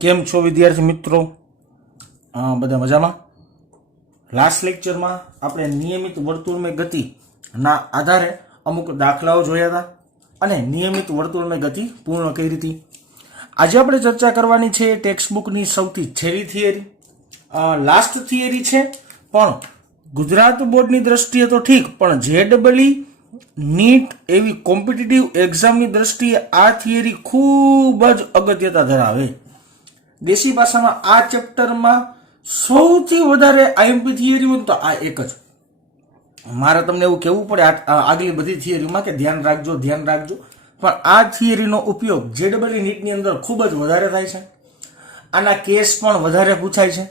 કેમ છો વિદ્યાર્થી મિત્રો? બધા મજામાં? લાસ્ટ લેક્ચરમાં આપણે નિયમિત વર્તુળમય ગતિના આધારે અમુક દાખલાઓ જોયા હતા અને નિયમિત વર્તુળમય ગતિ પૂર્ણ કરી હતી. આજે આપણે ચર્ચા કરવાની છે ટેક્સ્ટ બુકની સૌથી છેલ્લી થિયરી, લાસ્ટ થિયરી છે, પણ ગુજરાત બોર્ડની દ્રષ્ટિએ તો ઠીક, પણ જેડબલઈ, નીટ એવી કોમ્પિટિટિવ એક્ઝામની દ્રષ્ટિએ આ થિયરી ખૂબ જ અગત્યતા ધરાવે. દેશી ભાષામાં આ ચેપ્ટરમાં સૌથી વધારે આઈએમપી થિયરી હોય તો આ એક જ. મારે તમને એવું કહેવું પડે આગલી બધી થિયરીમાં કે ધ્યાન રાખજો, પણ આ થિયરીનો ઉપયોગ જેડબલઈ નીટની અંદર ખૂબ જ વધારે થાય છે. આના કેસ પણ વધારે પૂછાય છે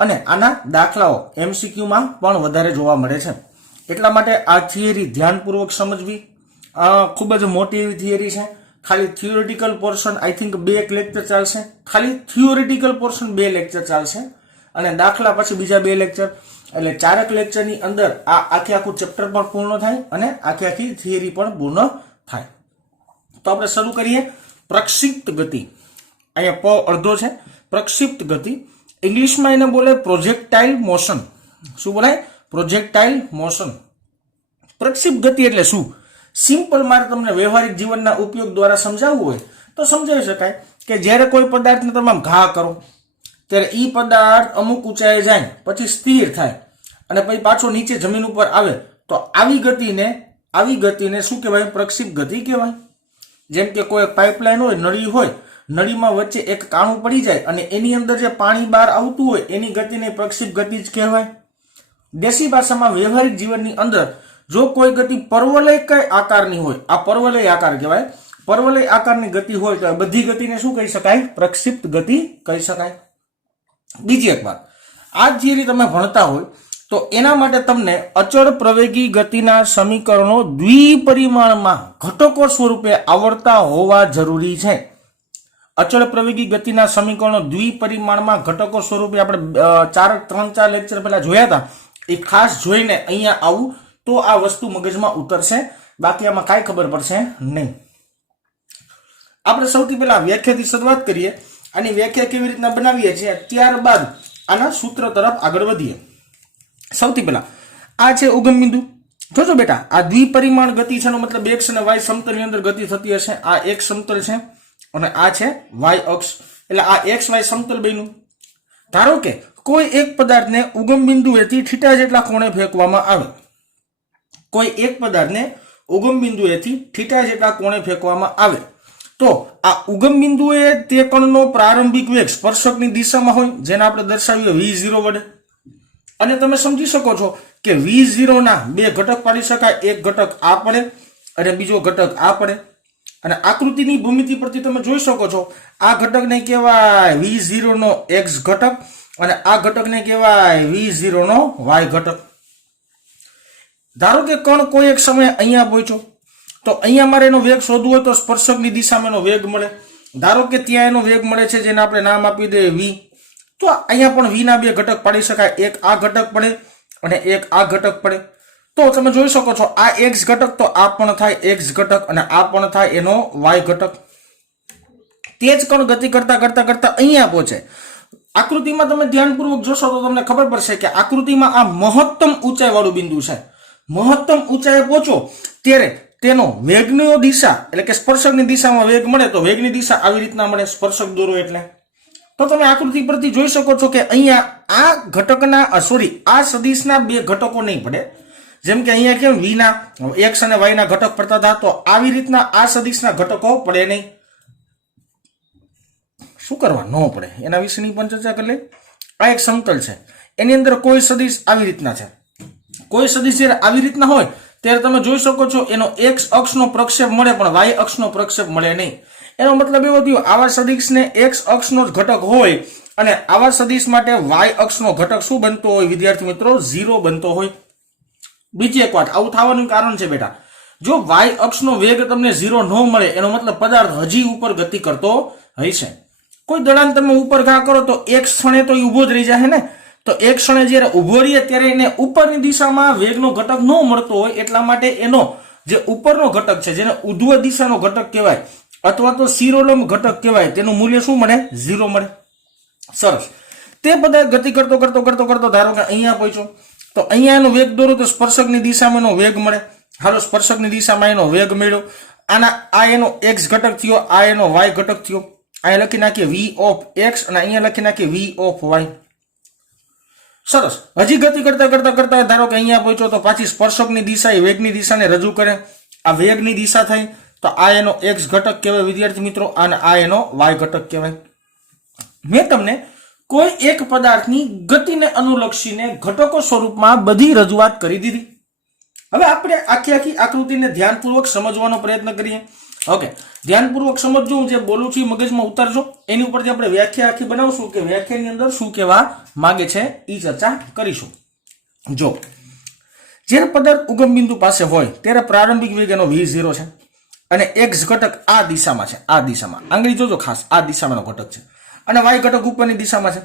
અને આના દાખલાઓ એમસીક્યુમાં પણ વધારે જોવા મળે છે. એટલા માટે આ થિયરી ધ્યાનપૂર્વક સમજવી ખૂબ જ મોટી એવી થિયરી છે. ખાલી theoretical portion I think 2 lecture ચાલશે, ખાલી થિયોરિટિકલ પોર્શન 2 લેક્ચર ચાલશે અને દાખલા પછી બીજા 2 લેક્ચર, એટલે 4 લેક્ચરની અંદર આ આખું ચેપ્ટર પણ પૂર્ણ થાય અને આખી થિયરી પણ પૂર્ણ થાય. તો આપણે શરૂ કરીએ. પ્રક્ષિપ્ત ગતિ, અહીંયા પ અડધો છે. પ્રક્ષિપ્ત ગતિ ઇંગ્લિશમાં એને બોલે પ્રોજેક્ટાઇલ મોશન. શું બોલાય? પ્રોજેક્ટાઇલ મોશન. પ્રક્ષિપ્ત ગતિ એટલે શું? સિમ્પલ મારે તમને વ્યવહારિક જીવનના ઉપયોગ દ્વારા સમજાવવું હોય તો સમજાવી શકાય કે જ્યારે કોઈ પદાર્થને તમે ઘા કરો ત્યારે એ પદાર્થ અમુક ઊંચાઈએ જાય, પછી સ્થિર થાય અને પછી પાછો નીચે જમીન ઉપર આવે, તો આવી ગતિને શું કહેવાય? પ્રક્ષિપ્ત ગતિ કહેવાય. જેમ કે કોઈ પાઇપલાઇન હોય, નળી હોય, નળીમાં વચ્ચે એક કાણું પડી જાય અને એની અંદર જે પાણી બહાર આવતું હોય એની ગતિને પ્રક્ષિપ્ત ગતિ જ કહેવાય. દેશી ભાષામાં વ્યવહારિક જીવનની અંદર જો કોઈ ગતિ પર્વલય આકારની હોય, આ પર્વલય આકાર કહેવાય. પર્વલય આકારની ગતિ હોય તો બધી ગતિને શું કહી શકાય? પ્રક્ષિપ્ત ગતિ કહી શકાય. બીજી એક વાત, આ થિયરી તમે ભણતા હોય તો એના માટે તમને અચળ પ્રવેગી ગતિના સમીકરણો દ્વિપરિમાણમાં ઘટકો સ્વરૂપે આવડતા હોવા જરૂરી છે. અચળ પ્રવેગી ગતિના સમીકરણો દ્વિપરિમાણમાં ઘટકો સ્વરૂપે આપણે 3-4 લેક્ચર પહેલા જોયા હતા. એ ખાસ જોઈને અહીંયા આવું તો આ વસ્તુ મગજમાં ઉતરશે, બાકી આમાં કાંઈ ખબર પડશે નહીં. આપણે સૌથી પહેલા વ્યાખ્યાથી શરૂઆત કરીએ. આની વ્યાખ્યા કેવી રીતના બનાવીએ છીએ, ત્યારબાદ આના સૂત્ર તરફ આગળ વધીએ. સૌથી પહેલા આ છે ઉગમ બિંદુ. જોજો બેટા, આ દ્વિપરિમાણ ગતિ છે, એનો મતલબ x અને y સમતલની અંદર ગતિ થતી હશે. આ એક સમતલ છે અને આ છે y અક્ષ, એટલે આ x y સમતલ બન્યું. ધારો કે કોઈ એક પદાર્થને ઉગમ બિંદુએથી θ જેટલા કોણે ફેંકવામાં આવે. કોઈ એક પદાર્થને ઉગમ બિંદુએથી θ જેટલા કોણે ફેંકવામાં આવે તો આ ઉગમ બિંદુએ તે કણનો પ્રારંભિક વેગ સ્પર્શકની દિશામાં હોય, જેને આપણે દર્શાવીએ v0 વડે. અને તમે સમજી શકો છો કે v0 ના 2 ઘટક પાડી શકાય. એક ઘટક આ પડે અને બીજો ઘટક આ પડે. અને આકૃતિની ભૂમિતિ પરથી તમે જોઈ શકો છો આ ઘટકને કહેવાય v0 નો x ઘટક અને આ ઘટકને કહેવાય v0 નો y ઘટક. ધારો કે કણ કોઈ એક સમયે અહીંયા પહોંચ્યો તો અહીંયા મારે એનો વેગ શોધવો હોય તો સ્પર્શકની દિશામાં એનો વેગ મળે. ધારો કે ત્યાં એનો વેગ મળે છે જેને આપણે નામ આપી દઈએ v, તો અહીંયા પણ v ના 2 ઘટક પાડી શકાય. એક આ ઘટક પડે અને એક આ ઘટક પડે. તો તમે જોઈ શકો છો આ x ઘટક તો આ પણ થાય x ઘટક અને આ પણ થાય એનો y ઘટક. તે જ કણ ગતિ કરતા અહીંયા પહોંચે. આકૃતિમાં તમે ધ્યાનપૂર્વક જોશો તો તમને ખબર પડશે કે આકૃતિમાં આ મહત્તમ ઊંચાઈ વાળું બિંદુ છે. મહત્તમ ઊંચાઈએ પહોંચો ત્યારે તેનો વેગની દિશા એટલે કે સ્પર્શકની દિશામાં વેગ મળે તો વેગની દિશા આવી રીતના મળે, સ્પર્શક દોરો એટલે. તો તમે આકૃતિ પરથી જોઈ શકો છો કે અહીંયા આ ઘટકના આ સદિશના 2 ઘટકો નહીં પડે. જેમ કે અહીંયા કેમ v ના x અને y ના ઘટક પડતા હતા, તો આવી રીતના આ સદિશના ઘટકો પડે નહીં. શું કરવા ન પડે એના વિશેની પણ ચર્ચા કરી લે. આ એક સમતલ છે, એની અંદર કોઈ સદિશ આવી રીતના છે. કોઈ સદિશ જ્યારે આવી રીતના હોય ત્યારે તમે જોઈ શકો છો એનો x અક્ષનો પ્રક્ષેપ મળે પણ y અક્ષનો પ્રક્ષેપ મળે નહીં. એનો મતલબ એવો થયો આવા સદિશને x અક્ષનો જ ઘટક હોય અને આવા સદિશ માટે y અક્ષનો ઘટક શું બનતો હોય વિદ્યાર્થી મિત્રો? 0 બનતો હોય. બીજી એક વાત, આવું થવાનું કારણ છે બેટા, જો y અક્ષનો વેગ તમને 0 ન મળે એનો મતલબ પદાર્થ હજી ઉપર ગતિ કરતો હશે. કોઈ દડાને તમે ઉપર ઘા કરો તો એક ક્ષણે તો એ ઉભો જ રહી જાય ને. તો એક ક્ષણે જ્યારે ઉભો રહીએ ત્યારે એને ઉપરની દિશામાં વેગનો ઘટક ન મળતો હોય, એટલા માટે એનો જે ઉપરનો ઘટક છે જેને ઉધ્વ દિશાનો ઘટક કહેવાય અથવા તો શિરોલંબ ઘટક કહેવાય તેનું મૂલ્ય શું મળે? 0 મળે. સરસ. તે પદાર્થ ગતિ કરતો કરતો કરતો કરતો ધારો કે અહીંયા પહોંચ્યો, તો અહીંયા એનો વેગ દોરો તો સ્પર્શકની દિશામાં એનો વેગ મળે. હાલો, સ્પર્શકની દિશામાં એનો વેગ મળ્યો. આ એનો એક્સ ઘટક થયો, આ એનો વાય ઘટક થયો. અહીંયા લખી નાખીએ વી ઓફ એક્સ અને અહીંયા લખી નાખીએ વી ઓફ વાય. સરસ. હજી ગતિ કરતા કરતા કરતા ધારો કે અહીંયા પહોંચ્યો, તો પાછી સ્પર્શકની દિશા એ વેગની દિશાને રજૂ કરે. આ વેગની દિશા થઈ તો આ એનો એક્સ ઘટક કહેવાય વિદ્યાર્થી મિત્રો, અને આ એનો વાય ઘટક કહેવાય. મેં તમને કોઈ એક પદાર્થની ગતિને અનુલક્ષીને ઘટકો સ્વરૂપમાં બધી રજૂઆત કરી દીધી. હવે આપણે આખી આખી આકૃતિને ધ્યાનપૂર્વક સમજવાનો પ્રયત્ન કરીએ. ઓકે, ધ્યાનપૂર્વક સમજજો. હું જે બોલું છું મગજમાં ઉતારજો. એની ઉપરથી આપણે વ્યાખ્યા આખી બનાવશું કે વ્યાખ્યાની અંદર શું કહેવા માંગે છે એ ચર્ચા કરીશું. જો જ્યારે પદાર્થ ઉગમ બિંદુ પાસે હોય ત્યારે પ્રારંભિક વેગ એનો v0 છે અને x ઘટક આ દિશામાં છે. આ દિશામાં આંગળી જોજો ખાસ, આ દિશામાંનો ઘટક છે અને y ઘટક ઉપરની દિશામાં છે.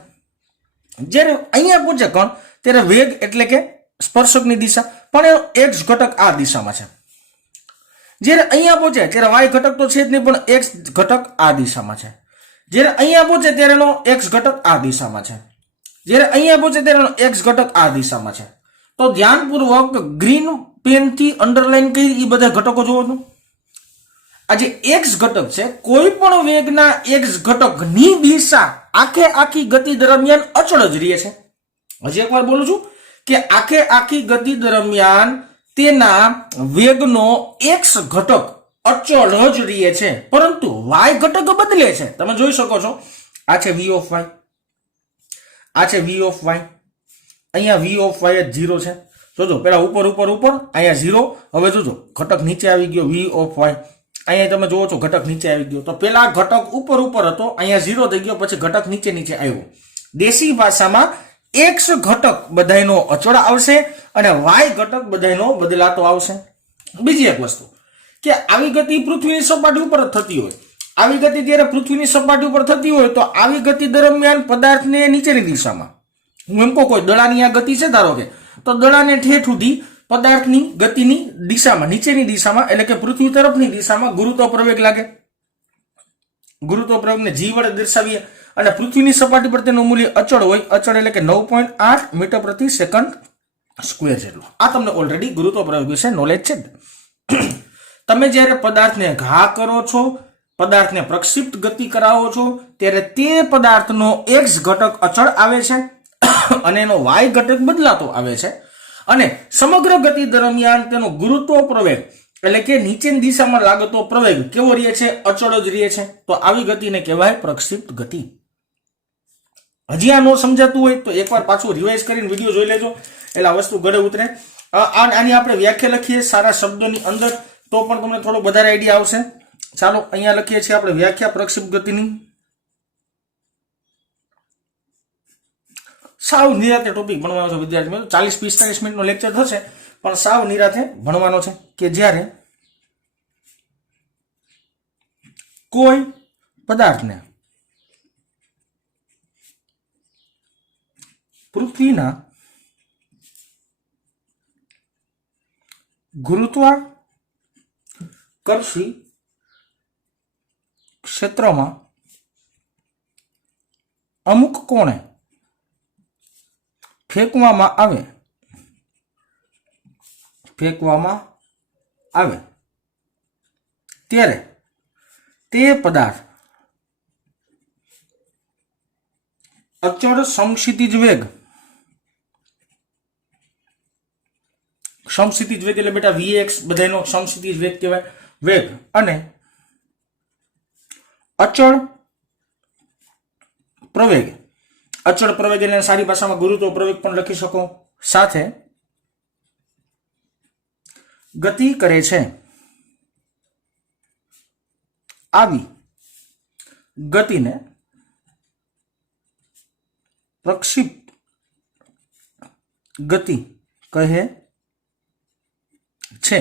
જ્યારે અહીંયા પહોંચે કણ ત્યારે વેગ એટલે કે સ્પર્શકની દિશા, પણ એનો x ઘટક આ દિશામાં છે. જ્યારે અહીંયા પહોંચે ત્યારે y ઘટક તો છે જ નહીં, પણ x ઘટક આ દિશામાં છે. જ્યારે અહીંયા પહોંચે ત્યારે એનો x ઘટક આ દિશામાં છે. જ્યારે અહીંયા પહોંચે ત્યારે એનો x ઘટક આ દિશામાં છે. તો ધ્યાનપૂર્વક ગ્રીન પેનથી અંડરલાઈન કરી એ બધા ઘટકો જોવો છો. આ જે x ઘટક છે, કોઈ પણ વેગના x ઘટકની દિશા આખે આખી ગતિ દરમિયાન અચળ જ રહે છે. હજી એકવાર બોલું છું કે આખે આખી ગતિ દરમિયાન તેના વેગનો x ઘટક અચળ જ રહે છે, પરંતુ y ઘટક બદલે છે. તમે જોઈ શકો છો, આ છે v ઓફ y, આ છે v ઓફ y, અહીંયા v ઓફ y જ 0 છે. જોજો, પેલા ઉપર ઉપર ઉપર અહીંયા 0. હવે જોજો ઘટક નીચે આવી ગયો v ઓફ y. અહીંયા તમે જોવો છો ઘટક નીચે આવી ગયો. તો પેલા ઘટક ઉપર ઉપર હતો, અહીંયા 0 થઈ ગયો, પછી ઘટક નીચે નીચે આવ્યો. દેશી ભાષામાં x ઘટક બધાયનો અચળ આવશે અને y ઘટક બધાયનો બદલાતો આવશે. બીજી એક વસ્તુ કે આવી ગતિ પૃથ્વીની સપાટી ઉપર થતી હોય, આવી ગતિ જ્યારે પૃથ્વીની સપાટી ઉપર થતી હોય તો આવી ગતિ દરમિયાન પદાર્થને નીચેની દિશામાં, હું એમ કહું કોઈ દડાની આ ગતિ છે ધારો કે, તો દડાને ઠેઠ સુધી પદાર્થની ગતિની દિશામાં, નીચેની દિશામાં એટલે કે પૃથ્વી તરફની દિશામાં ગુરુત્વ પ્રવેગ લાગે. ગુરુત્વ પ્રવેગને g વડે દર્શાવીએ અને પૃથ્વીની સપાટી પર તેનું મૂલ્ય અચળ હોય. અચળ એટલે કે 9.8 મીટર પ્રતિ સેકન્ડ સ્ક્વેર જેટલો. આ તમને ઓલરેડી ગુરુત્વ પ્રવેગ વિશે નોલેજ છે. તમે જ્યારે પદાર્થને ઘા કરો છો, પદાર્થને પ્રક્ષિપ્ત ગતિ કરાવો છો, ત્યારે તે પદાર્થનો x ઘટક અચળ આવે છે અને એનો y ઘટક બદલાતો આવે છે અને સમગ્ર ગતિ દરમિયાન તેનો ગુરુત્વ પ્રવેગ એટલે કે નીચેની દિશામાં લાગતો પ્રવેગ કેવો રહે છે? અચળ જ રહે છે. તો આવી ગતિને કહેવાય પ્રક્ષિપ્ત ગતિ. હજી આ નો સમજાતું હોય તો એકવાર પાછું રિવાઇઝ કરીને વિડીયો જોઈ લેજો, એટલે આ વસ્તુ ગળે ઉતરે. આની આપણે વ્યાખ્યા લખીએ સારા શબ્દોની અંદર તો પણ તમને થોડો વધારે આઈડિયા આવશે. ચાલો અહીંયા લખીએ છીએ આપણે વ્યાખ્યા પ્રક્ષિપ્ત ગતિની. સાવ નિરાતે ટોપિક ભણવાનો છે વિદ્યાર્થી મિત્રો. 40-45 મિનિટનો લેક્ચર થશે, પણ સાવ નિરાતે ભણવાનો છે કે જ્યારે કોઈ પદાર્થને પૃથ્વીના ગુરુત્વાકર્ષી ક્ષેત્રમાં અમુક કોણે ફેંકવામાં આવે ત્યારે તે પદાર્થ અચળ સમક્ષિતિજ વેગ, સમક્ષિતિજ વેગ એટલે બેટા vx બધાનો સમક્ષિતિજ વેગ કહેવાય, વેગ અને અચળ પ્રવેગ. અચળ પ્રવેગ એટલે સારી ભાષામાં ગુરુત્વ પ્રવેગ પણ લખી શકો, સાથે ગતિ કરે છે. આવી ગતિને પ્રક્ષિપ્ત ગતિ કહે છે.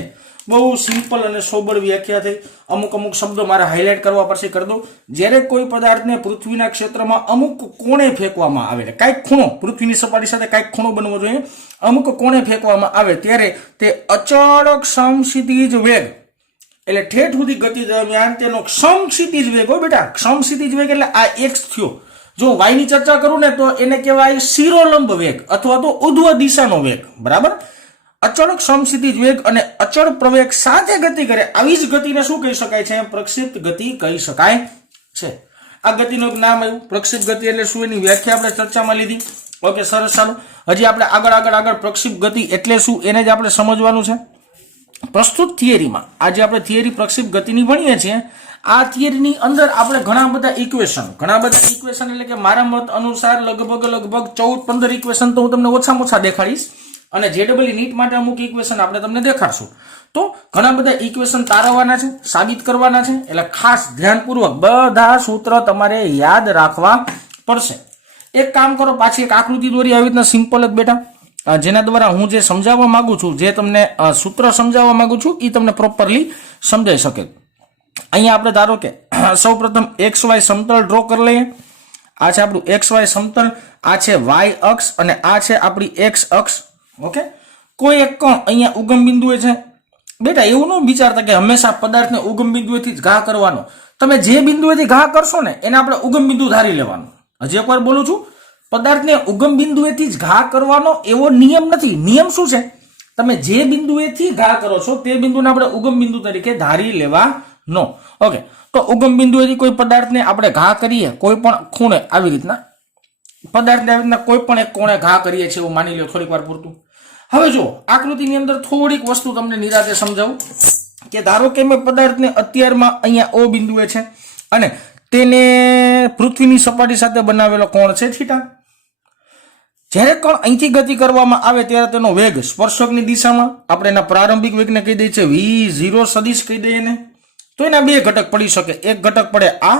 બહુ સિમ્પલ અને સોબર વ્યાખ્યા થઈ. અમુક શબ્દો મારે હાઇલાઇટ કરવા પડશે, કરી દઉં. જ્યારે કોઈ પદાર્થને પૃથ્વીના ક્ષેત્રમાં અમુક કોણે ફેંકવામાં આવે, કાંઈક ખૂણો પૃથ્વીની સપાટી સાથે કાંઈક ખૂણો બનવો જોઈએ, અમુક કોણે ફેંકવામાં આવે ત્યારે તે અચળ સમક્ષિતિજ વેગ એટલે ઠેઠ સુધી ગતિ દરમિયાન તેનો સમક્ષિતિજ વેગ હોય બેટા. સમક્ષિતિજ વેગ એટલે આ x થયો, જો y ની ચર્ચા કરું ને તો એને કહેવાય શિરોલંબ વેગ અથવા તો ઉધ્વ દિશાનો વેગ, બરાબર. અચળ સમક્ષિતિજ વેગ અને અચળ પ્રવેગ સાથે ગતિ કરે આવી જ ગતિને શું કહી શકાય છે? પ્રક્ષિપ્ત ગતિ કહી શકાય છે. આ ગતિનું એક નામ આવ્યું પ્રક્ષિપ્ત ગતિ. એટલે શું એની વ્યાખ્યા આપણે ચર્ચામાં લીધી. ઓકે, સરસ. ચાલો હજી આપણે આગળ પ્રક્ષિપ્ત ગતિ એટલે શું એને જ આપણે સમજવાનું છે. પ્રસ્તુત થિયરીમાં આજે આપણે થિયરી પ્રક્ષિપ્ત ગતિની ભણીએ છીએ. આ થિયરીની અંદર આપણે ઘણા બધા ઇક્વેશન એટલે કે મારા મત અનુસાર લગભગ 14-15 ઇક્વેશન તો હું તમને ઓછામાં ઓછા દેખાડીશ અને જેડબલઈ નીટ માટે અમુક ઇક્વેશન આપણે તમને દેખાડશું. તો ઘણા બધા ઇક્વેશન તારવવાના છે, સાબિત કરવાના છે. એટલે ખાસ ધ્યાનપૂર્વક બધા સૂત્ર તમારે યાદ રાખવા પડશે. એક કામ કરો, પાછી એક આકૃતિ દોરી આવી રીતના સિમ્પલ જ બેટા, જેના દ્વારા હું જે સમજાવવા માંગુ છું, જે તમને સૂત્ર સમજાવવા માંગુ છું એ તમને પ્રોપરલી સમજાઈ શકે. અહીંયા આપણે ધારો કે સૌપ્રથમ XY સમતલ ડ્રો કરી લઈએ. આ છે આપણું XY સમતલ, આ છે Y અક્ષ અને આ છે આપણી X અક્ષ. ઓકે, કોઈ એક કોણ અહીંયા ઉગમ બિંદુએ છે. બેટા એવું ન વિચારતા કે હંમેશા પદાર્થને ઉગમ બિંદુએથી જ ઘા કરવાનો. તમે જે બિંદુએથી ઘા કરશો ને એને આપણે ઉગમ બિંદુ ધારી લેવાનું. હજી એકવાર બોલું છું, પદાર્થને ઉગમ બિંદુએથી જ ઘા કરવાનો એવો નિયમ નથી. નિયમ શું છે? તમે જે બિંદુએથી ઘા કરો છો તે બિંદુને આપણે ઉગમ બિંદુ તરીકે ધારી લેવાનો. ઓકે, તો ઉગમ બિંદુએથી કોઈ પદાર્થને આપણે ઘા કરીએ કોઈ પણ ખૂણે, આવી રીતના પદાર્થને આવી રીતના કોઈ પણ એક કોણે ઘા કરીએ છીએ એવું માની લો થોડીક વાર પૂરતું. હવે જો આકૃતિની અંદર થોડીક વસ્તુ તમને નિરાતે સમજાવું કે ધારો કે મેં પદાર્થને અત્યારમાં અહીંયા O બિંદુએ છે અને તેને પૃથ્વીની સપાટી સાથે બનાવેલો કોણ છે થીટા. જ્યારે કણ અહીંથી ગતિ કરવામાં આવે ત્યારે તેનો વેગ સ્પર્શકની દિશામાં આપણે એના પ્રારંભિક વેગને કહી દઈએ છીએ v0 સદિશ કહી દઈએ ને. તો એના બે ઘટક પડી શકે. એક ઘટક પડે આ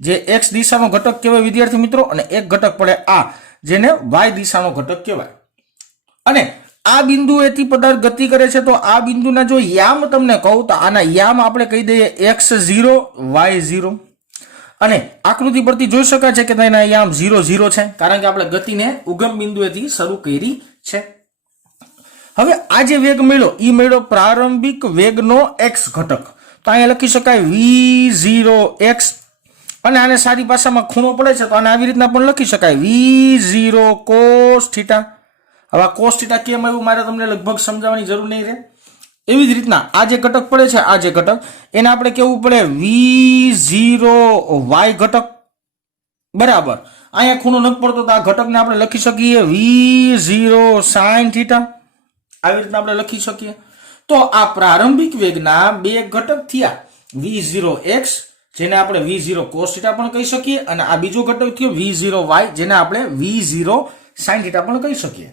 જે x દિશાનો ઘટક કહેવાય વિદ્યાર્થી મિત્રો, અને એક ઘટક પડે આ જેને y દિશાનો ઘટક કહેવાય. અને આ બિંદુએથી પદાર્થ ગતિ કરે છે તો આ બિંદુના જો યામ તમને કહું તો આના યામ આપણે કહી દઈએ x0 y0. અને આકૃતિ પરથી જોઈ શકાય છે કે તેના યામ 0 0 છે, કારણ કે આપણે ગતિને ઉગમ બિંદુએથી શરૂ કરી છે. હવે આ જે વેગ મળ્યો એ મળ્યો પ્રારંભિક વેગનો x ઘટક. તો અહીંયા લખી શકાય v0x અને આને સારી ભાષામાં ખૂણો પડે છે તો આને આવી રીતના પણ લખી શકાય v0 cos θ. હવે cos θ કેમ આવ્યું મારે તમને લગભગ સમજાવવાની જરૂર નહીં રહે. એવી જ રીતના આ જે ઘટક પડે છે, આ જે ઘટક એને આપણે કેવું પડે v0y ઘટક, બરાબર. અહીંયા ખૂણો નથી પડતો તો આ ઘટકને આપણે લખી શકીએ v0 sin θ. આવી રીતના આપણે લખી શકીએ. તો આ પ્રારંભિક વેગના બે ઘટક થયા, v0x જેને આપણે v0 cos θ પણ કહી શકીએ અને આ બીજો ઘટક થયો v0y જેને આપણે v0 sin θ પણ કહી શકીએ.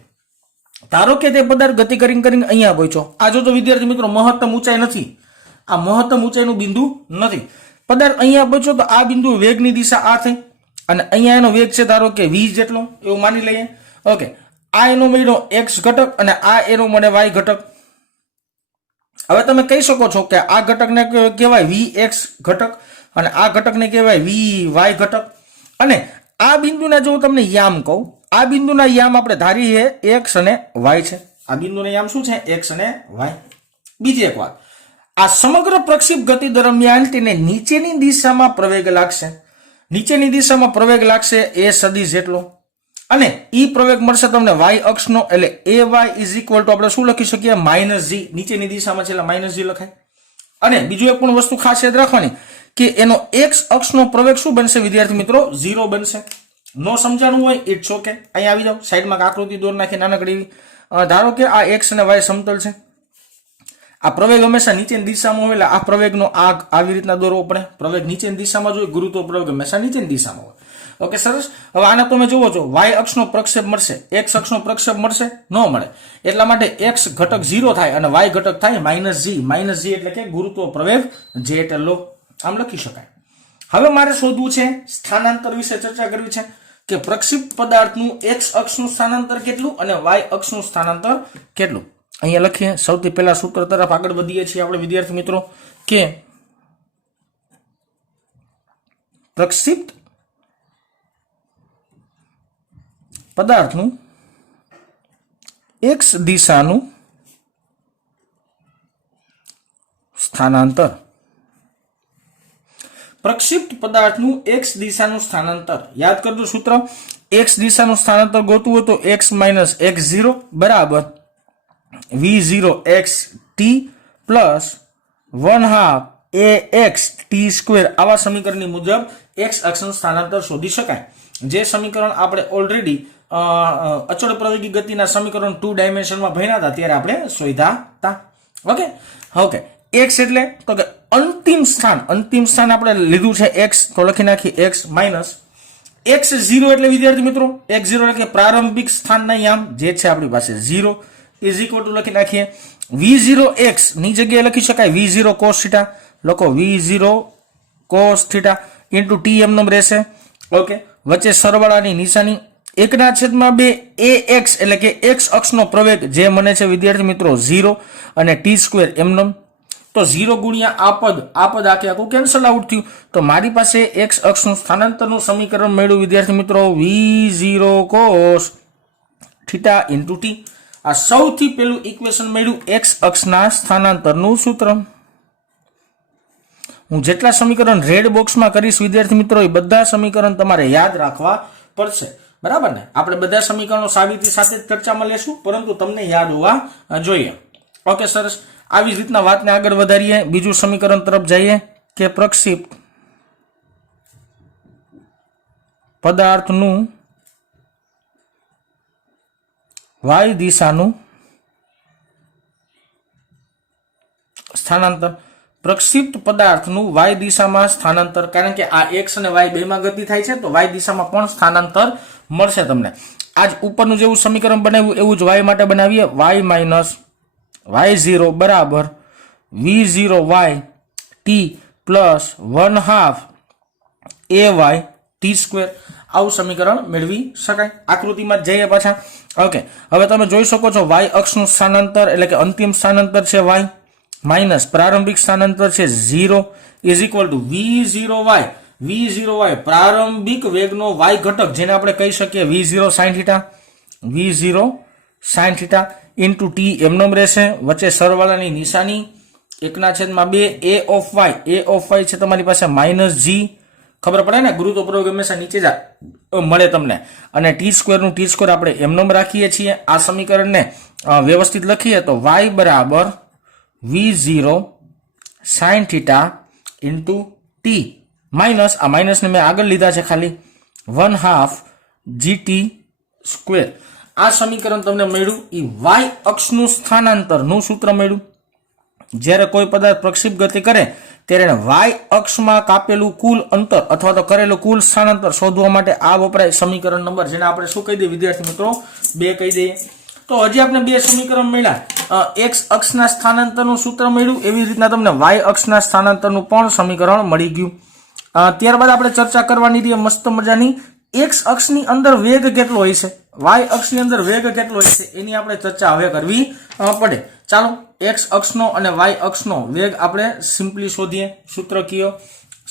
ધારો કે તે પદાર્થ ગતિ કરીને અહીંયા પહોંચ્યો. આ જો વિદ્યાર્થી મિત્રો મહત્તમ ઊંચાઈ નથી, આ મહત્તમ ઊંચાઈનું બિંદુ નથી. પદાર્થ અહીંયા પહોંચ્યો તો આ બિંદુ વેગની દિશા આ થઈ અને અહીંયા એનો વેગ છે ધારો કે v જેટલો એવું માની લઈએ. ઓકે, આ એનો મળ્યો x ઘટક અને આ એનો મળે y ઘટક. હવે તમે કહી શકો છો કે આ ઘટકને કહેવાય vx ઘટક અને આ ઘટકને કહેવાય vy ઘટક. અને આ બિંદુના જો તમને યામ કહું, આ બિંદુના યામ આપણે ધારીએ x અને y છે. આ બિંદુના યામ શું છે? x અને y. બીજી એક વાત, આ સમગ્ર પ્રક્ષિપ્ત ગતિ દરમિયાન તેને નીચેની દિશામાં પ્રવેગ લાગશે. નીચેની દિશામાં પ્રવેગ લાગશે a સદિશ જેટલો અને ઈ પ્રવેગ મળશે તમને y અક્ષનો. એટલે ay ઇઝ ઇક્વલ ટુ આપણે શું લખી શકીએ? -g. નીચેની દિશામાં છે એટલે -g લખાય. અને બીજું એક પણ વસ્તુ ખાસ યાદ રાખવાની કે એનો x અક્ષનો પ્રવેગ શું બનશે વિદ્યાર્થી મિત્રો? 0 બનશે. નો સમજાણું હોય ઇટ્સ ઓકે. અહીંયા આવી જાઓ, સાઈડમાં આકૃતિ દોર નાખી નાનકડી. ધારો કે આ x અને y સમતલ છે. આ પ્રવેગ હંમેશા નીચેની દિશામાં હોય એટલે આ પ્રવેગનો આવી રીતના દોરવો પડે. પ્રવેગ નીચેની દિશામાં જોઈએ, ગુરુત્વ પ્રવેગ હંમેશા નીચેની દિશામાં હોય. ઓકે, સરસ. હવે આના તમે જુઓ છો y અક્ષનો પ્રક્ષેપ મળશે, x અક્ષનો પ્રક્ષેપ મળશે? ન મળે. એટલા માટે x ઘટક 0 થાય અને y ઘટક થાય -g. -g એટલે કે ગુરુત્વ પ્રવેગ જે એટલે લો. આમ લખી શકાય. હવે મારે શોધવું છે, સ્થાનાંતર વિશે ચર્ચા કરવી છે કે પ્રક્ષિપ્ત પદાર્થનું x અક્ષનું સ્થાનાંતર કેટલું અને y અક્ષનું સ્થાનાંતર કેટલું. અહીંયા લખીએ. સૌથી પહેલા સૂત્ર તરફ આગળ વધીએ છીએ આપણે વિદ્યાર્થી મિત્રો કે પ્રક્ષિપ્ત પદાર્થનું x દિશાનું સ્થાનાંતર. પ્રક્ષિપ્ત પદાર્થનું x દિશાનું સ્થાનાંતર યાદ કરજો સૂત્ર x દિશાનું સ્થાનાંતર ગોતવું હોય તો x માઇનસ x0 બરાબર v0 x t plus 1/2 ax t square આવા સમીકરણની મુજબ x અક્ષનું સ્થાનાંતર શોધી શકાય જે સમીકરણ આપણે ઓલરેડી અચળ પ્રવેગી ગતિના સમીકરણ 2 ડાયમેન્શનમાં ભણ્યા હતા ત્યારે આપણે શોધ્યા હતા ઓકે ઓકે x એટલે તો કે અંતિમ સ્થાન આપણે લીધું છે x તો લખી નાખી x માઇનસ x0 એટલે વિદ્યાર્થી મિત્રો x0 એટલે કે પ્રારંભિક સ્થાનના યામ જે છે આપણી પાસે 0 ઇઝ ઇક્વલ ટુ લખી નાખીએ v0x ની જગ્યાએ લખી શકાય v0 cos θ લખો v0 cos θ ઇન્ટુ t એમનેમ રહેશે ઓકે વચ્ચે સરવાળાની નિશાની 1/2 ax એટલે કે x અક્ષનો પ્રવેગ જે મને છે વિદ્યાર્થી મિત્રો 0 અને t સ્ક્વેર એમનેમ તો 0 ગુણ્યા આ પદ આખે આખું કેન્સલ આઉટ થયું તો મારી પાસે x અક્ષનું સ્થાનાંતરનું સમીકરણ મળ્યું વિદ્યાર્થી મિત્રો v0 cos θ ઇન્ટુ t આ સૌથી પહેલું ઇક્વેશન મળ્યું x અક્ષના સ્થાનાંતરનું સૂત્ર હું જેટલા સમીકરણ રેડ બોક્સમાં કરીશ વિદ્યાર્થી મિત્રો એ બધા સમીકરણ તમારે યાદ રાખવા પડશે બરાબર ને આપણે બધા સમીકરણો સાબિતી સાથે ચર્ચામાં લેશું પરંતુ તમને યાદ હોવા જોઈએ ઓકે સરસ આવી જ રીતના વાતને આગળ વધારીએ બીજું સમીકરણ તરફ જઈએ કે પ્રક્ષિપ્ત પદાર્થનું y દિશાનું સ્થાનાંતર પ્રક્ષિપ્ત પદાર્થનું y દિશામાં સ્થાનાંતર કારણ કે આ x અને y બેમાં ગતિ થાય છે તો y દિશામાં પણ સ્થાનાંતર મળશે તમને આજ ઉપરનું જેવું સમીકરણ બનાવ્યું એવું જ y માટે બનાવીએ y માઇનસ y0 બરાબર v0y t plus 1/2 ay t square આવું સમીકરણ મેળવી શકાય આકૃતિમાં જઈએ પાછા ઓકે હવે તમે જોઈ શકો છો y અક્ષનું સ્થાનાંતર એટલે કે અંતિમ સ્થાનાંતર છે y માઇનસ પ્રારંભિક સ્થાનાંતર છે 0 ઇઝ ઇક્વલ ટુ v0y પ્રારંભિક વેગનો y ઘટક જેને આપણે કહી શકીએ v0 sin θ ઇન્ટુ t એમનેમ રહેશે વચ્ચે સરવાળાની નિશાની 1/2 a ઓફ y છે તમારી પાસે માઇનસ g ખબર પડે ને ગુરુત્વ પ્રવેગ હંમેશા નીચે જ મળે તમને અને t સ્ક્વેરનું t સ્ક્વેર આપણે એમનેમ રાખીએ છીએ આ સમીકરણને વ્યવસ્થિત લખીએ તો y બરાબર v0 sin θ into t minus આ માઇનસને મેં આગળ લીધા છે ખાલી 1/2 gt સ્ક્વેર આ સમીકરણ તમને મળ્યું એ y અક્ષનું સ્થાનાંતરનું સૂત્ર મળ્યું જ્યારે કોઈ પદાર્થ પ્રક્ષિપ્ત ગતિ કરે ત્યારે y અક્ષમાં કાપેલું કુલ અંતર અથવા તો કરેલું કુલ સ્થાનાંતર શોધવા માટે આ વપરાય સમીકરણ નંબર જેને આપણે શું કહી દઈએ વિદ્યાર્થી મિત્રો 2 કહી દઈએ તો હજી આપણે બે સમીકરણ મળ્યા x અક્ષના સ્થાનાંતરનું સૂત્ર મળ્યું એવી રીતના તમને y અક્ષના સ્થાનાંતરનું પણ સમીકરણ મળી ગયું ત્યારબાદ આપણે ચર્ચા કરવાની છે મસ્ત મજાની x અક્ષની અંદર વેગ કેટલો હોય છે y અક્ષની અંદર વેગ કેટલો હોય છે એની આપણે ચર્ચા હવે કરવી પડે ચાલો x અક્ષનો અને y અક્ષનો વેગ આપણે સિમ્પલી શોધીએ સૂત્ર કયો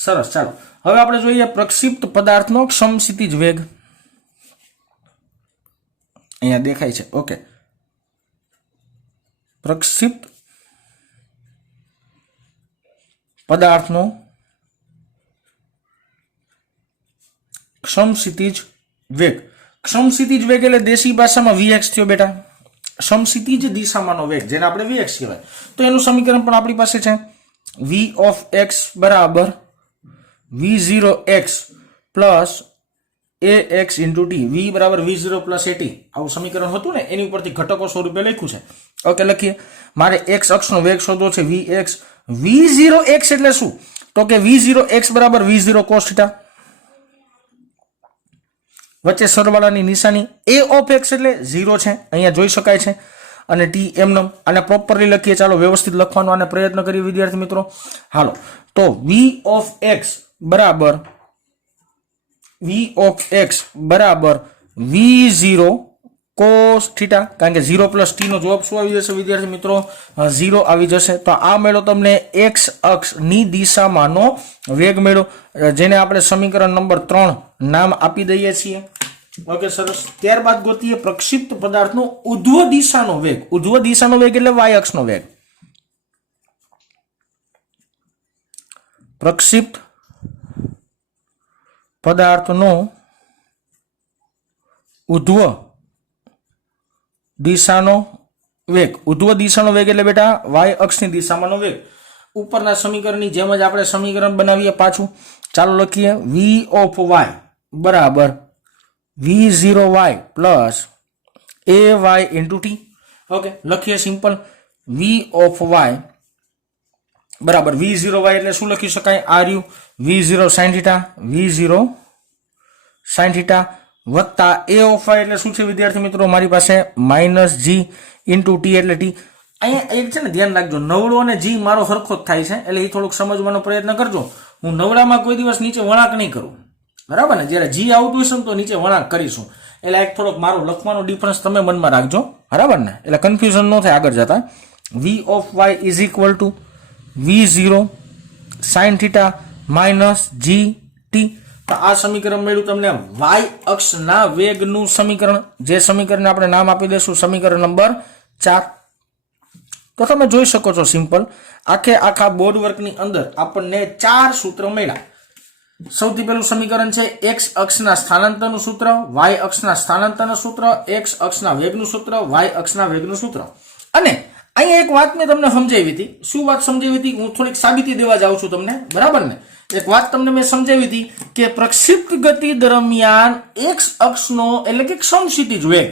સરસ ચાલો હવે આપણે જોઈએ પ્રક્ષિપ્ત પદાર્થનો સમક્ષિતિજ વેગ અહીંયા દેખાય છે ઓકે પ્રક્ષિપ્ત પદાર્થનો સમક્ષિતિજ વેગ સમક્ષિતિજ વેગ એટલે દેશી ભાષામાં vx થયો બેટા સમક્ષિતિજ દિશામાંનો વેગ જેને આપણે vx કહેવાય તો એનું સમીકરણ પણ આપણી પાસે છે v of x બરાબર v0x plus ax into t v બરાબર v0 plus at આવું સમીકરણ હતું ને એની ઉપરથી ઘટકો સ્વરૂપે લખ્યું છે ઓકે લખીએ મારે x અક્ષનો વેગ શોધવો છે vx v0x એટલે શું તો કે v0x બરાબર v0 cos θ વચ્ચે સરવાળાની નિશાની a of x એટલે 0 છે અહીંયા જોઈ શકાય છે અને t એમનેમ આને પ્રોપરલી લખીએ ચાલો વ્યવસ્થિત લખવાનો આને પ્રયત્ન કરીએ વિદ્યાર્થી મિત્રો હાલો તો v of x બરાબર v0 cos θ કારણ કે 0 plus t નો જવાબ શું આવી જશે વિદ્યાર્થી મિત્રો 0 આવી જશે તો આ મેળો તમને x અક્ષની દિશામાંનો વેગ મેળો જેને આપણે સમીકરણ નંબર 3 નામ આપી દઈએ છીએ ઓકે સરસ ત્યારબાદ ગોતીએ પ્રક્ષિપ્ત પદાર્થનો ઉધ્વ દિશાનો વેગ એટલે y અક્ષનો વેગ પ્રક્ષિપ્ત પદાર્થનો ઉધ્વ દિશાનો વેગ, ઉધ્વ દિશાનો વેગ એટલે બેટા વાય અક્ષની દિશામાંનો વેગ. ઉપરના સમીકરણની જેમ જ આપણે સમીકરણ બનાવીએ પાછું. ચાલો લખીએ વી ઓફ વાય બરાબર v0y plus ay into t. Okay, લખીએ સિમ્પલ. વી ઓફ વાય બરાબર v0y એટલે શું લખી શકાય? આર v0 sin theta, v0 sin theta વત્તા a ઓફ y એટલે શું છે વિદ્યાર્થી મિત્રો? મારી પાસે માઇનસ જી ઇન્ટુ ટી એટલે ટી. અહીંયા એક છે ને ધ્યાન રાખજો, નવડો અને જી મારો હરખો જ થાય છે એટલે એ થોડુંક સમજવાનો પ્રયત્ન કરજો. હું નવડામાં કોઈ દિવસ નીચે વળાંક નહીં કરું, બરાબર ને? જ્યારે જી આવતું હશે ને તો નીચે વળાંક કરીશું. એટલે એક થોડોક મારો લખવાનો ડિફરન્સ તમે મનમાં રાખજો, બરાબર ને? એટલે કન્ફ્યુઝન ન થાય આગળ જતા. V of y is equal to v0 sin theta minus g t. તો આ સમીકરણ મળ્યું તમને વાય અક્ષના વેગનું સમીકરણ, જે સમીકરણને આપણે નામ આપી દઈશું સમીકરણ નંબર 4. તો તમે જોઈ શકો છો સિમ્પલ આખા બોર્ડ વર્કની અંદર આપણને 4 સૂત્ર મળ્યા. સૌથી પહેલું સમીકરણ છે x અક્ષના સ્થાનાંતરનું સૂત્ર, y અક્ષના સ્થાનાંતરનું સૂત્ર, x અક્ષના વેગનું સૂત્ર, y અક્ષના વેગનું સૂત્ર. અને અહીંયા એક વાત મેં તમને સમજાવી હતી. શું વાત સમજાવી હતી? હું થોડીક સાબિતી દેવા જાઉં છું તમને, બરાબર ને? એક વાત તમને મેં સમજાવી હતી કે પ્રક્ષિપ્ત ગતિ દરમિયાન x અક્ષનો એટલે કે સમક્ષિતિજ વેગ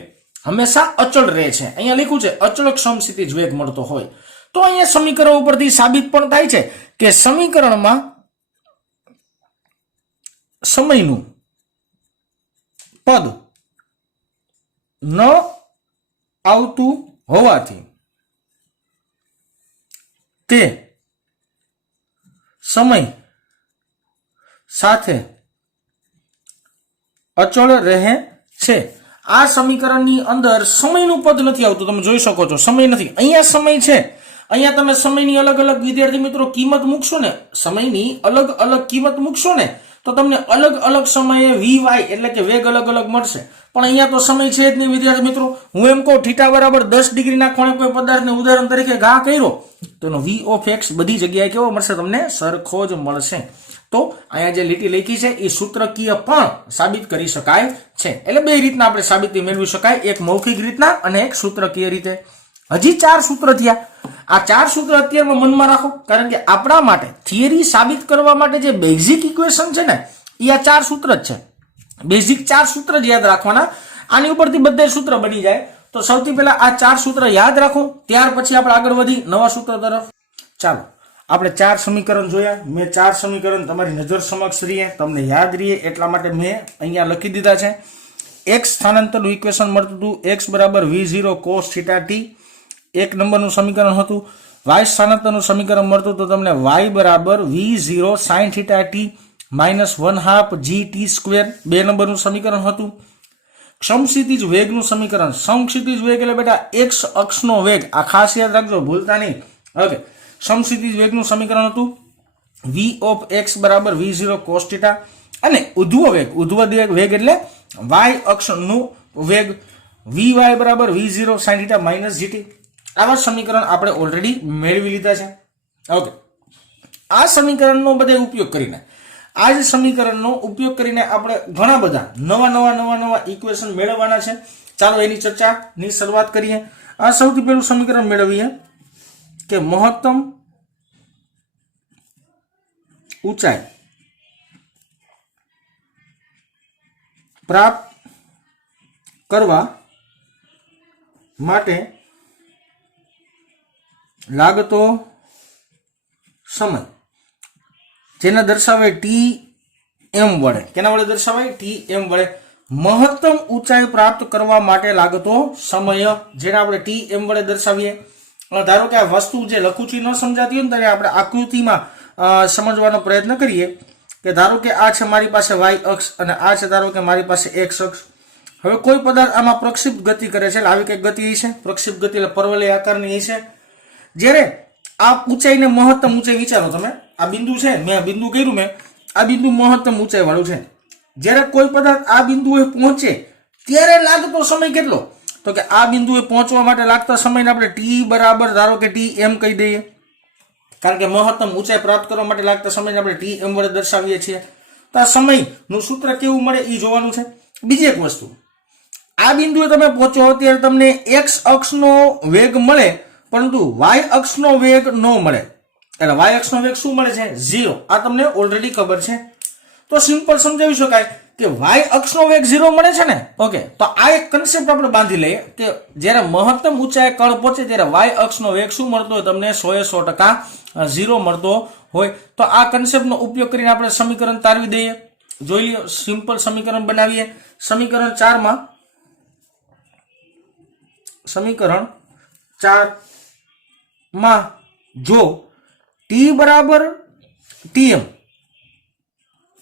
હંમેશા અચળ રહે છે. અહીંયા લખ્યું છે અચળ સમક્ષિતિજ વેગ મળતો હોય. તો અહીંયા સમીકરણ ઉપરથી સાબિત પણ થાય છે કે સમીકરણમાં સમયનું પદ ન આવતું હોવાથી તે સમય સાથે અચળ રહે છે. આ સમીકરણની અંદર સમયનું પદ નથી આવતું, તમે જોઈ શકો છો સમય નથી. અહીંયા સમય છે, અહીંયા તમે સમયની અલગ અલગ વિદ્યાર્થી મિત્રો કિંમત મૂકશો ને, સમયની અલગ અલગ કિંમત મૂકશો ને તો તમને અલગ અલગ સમયે વી એટલે કે વેગ અલગ અલગ મળશે. પણ અહીંયા તો સમય છે જ નહીં વિદ્યાર્થી મિત્રો. હું એમ કહું થીટા બરાબર 10 ડિગ્રીના ખૂણે કોઈ પદાર્થને ઉદાહરણ તરીકે ઘા કર્યો તો એનો વી ઓફ એક્સ બધી જગ્યાએ કેવો મળશે? તમને સરખો જ મળશે. તો અહીંયા જે લીટી લખી છે એ સૂત્રકીય પણ સાબિત કરી શકાય છે. એટલે બે રીતના આપણે સાબિતી મેળવી શકાય, એક મૌખિક રીતના અને એક સૂત્રકીય રીતે. હજી 4 સૂત્ર થયા. આ 4 સૂત્ર અત્યારમાં મનમાં રાખો, કારણ કે આપણા માટે થિયરી સાબિત કરવા માટે જે બેઝિક ઇક્વેશન છે ને એ આ 4 સૂત્ર જ છે. બેઝિક 4 સૂત્ર જ યાદ રાખવાના. આની ઉપરથી બધા સૂત્ર બની જાય. તો સૌથી પહેલા આ 4 સૂત્ર યાદ રાખો, ત્યાર પછી આપણે આગળ વધી નવા સૂત્ર તરફ. ચાલો, આપણે 4 સમીકરણ જોયા. મેં 4 સમીકરણ તમારી નજર સમક્ષ રહીએ, તમને યાદ રહીએ એટલા માટે મેં અહીંયા લખી દીધા છે. x સ્થાનાંતરનું ઇક્વેશન મળતું હતું x બરાબર v0 cos થીટા t. 1 નંબરનું સમીકરણ હતું. y સ્થાનાંતરનું સમીકરણ મળતું હતું તમને y બરાબર v0 sin theta t minus 1/2 gt square. 2 નંબરનું સમીકરણ હતું. સમક્ષિતિજ વેગનું સમીકરણ. સમક્ષિતિજ વેગ એટલે બેટા x અક્ષનો વેગ. આ ખાસ યાદ રાખજો, ભૂલતા નહીં. ઓકે, સમક્ષિતિજ વેગનું સમીકરણ હતું v ઓફ x બરાબર v0 cos થીટા. અને ઉધ્વ વેગ એટલે y અક્ષનું વેગ vy બરાબર v0 sin theta minus gt. આવા સમીકરણ આપણે ઓલરેડી મેળવી લીધા છે. ઓકે, આ સમીકરણનો બધે ઉપયોગ કરીને, આ જ સમીકરણનો ઉપયોગ કરીને આપણે ઘણા બધા નવા ઇક્વેશન મેળવવાના છે. ચાલો એની ચર્ચાની શરૂઆત કરીએ. આ સૌથી પહેલું સમીકરણ મેળવીએ કે મહત્તમ ઊંચાઈ પ્રાપ્ત કરવા માટે લાગતો સમય, જેને દર્શાવે ટી એમ વડે. કેના વડે દર્શાવાય? ટી એમ વડે. મહત્તમ ઊંચાઈ પ્રાપ્ત કરવા માટે લાગતો સમય, જેને આપણે ટી એમ વડે દર્શાવીએ. ધારો કે આ વસ્તુ જે લખું છું ન સમજાતી હોય ને ત્યારે આપણે આકૃતિમાં સમજવાનો પ્રયત્ન કરીએ કે ધારો કે આ છે મારી પાસે વાય અક્ષ અને આ છે ધારો કે મારી પાસે એક્સ અક્ષ. હવે કોઈ પદાર્થ આમાં પ્રક્ષિપ્ત ગતિ કરે છે, આવી કઈ ગતિ છે, પ્રક્ષિપ્ત ગતિ એટલે પરવલય આકારની છે. જ્યારે આ ઊંચાઈને મહત્તમ ઊંચાઈ વિચારો તમે, આ બિંદુ છે, મેં આ બિંદુ કર્યું, મેં આ બિંદુ મહત્તમ ઊંચાઈ વાળું છે. જ્યારે કોઈ પદાર્થ આ બિંદુએ પહોંચે ત્યારે લાગતો સમય કેટલો? તો કે આ બિંદુએ પહોંચવા માટે લાગતા સમયને આપણે ટી બરાબર ધારો કે ટી એમ કહી દઈએ, કારણ કે મહત્તમ ઊંચાઈ પ્રાપ્ત કરવા માટે લાગતા સમયને આપણે ટી એમ વડે દર્શાવીએ છીએ. તો આ સમયનું સૂત્ર કેવું મળે એ જોવાનું છે. બીજી એક વસ્તુ, આ બિંદુએ તમે પહોંચો ત્યારે તમને એક્સ અક્ષનો વેગ મળે, પરંતુ વાય અક્ષનો વેગ ન મળે. એટલે વાય અક્ષનો વેગ શું મળે છે? 0. આ તમને ઓલરેડી ખબર છે. તો સિમ્પલ સમજાવી શકાય કે વાય અક્ષનો વેગ 0 મળે છે ને. ઓકે, તો આ એક કન્સેપ્ટ આપણે બાંધી લઈએ કે જ્યારે મહત્તમ ઊંચાઈ કળ પહોંચે ત્યારે વાય અક્ષનો વેગ શું મળતો હોય? તમને 100% 0 મળતો હોય. તો આ કન્સેપ્ટનો ઉપયોગ કરીને આપણે સમીકરણ તારવી દઈએ. જોઈ લો, સિમ્પલ સમીકરણ બનાવીએ. સમીકરણ 4 માં જો t બરાબર tm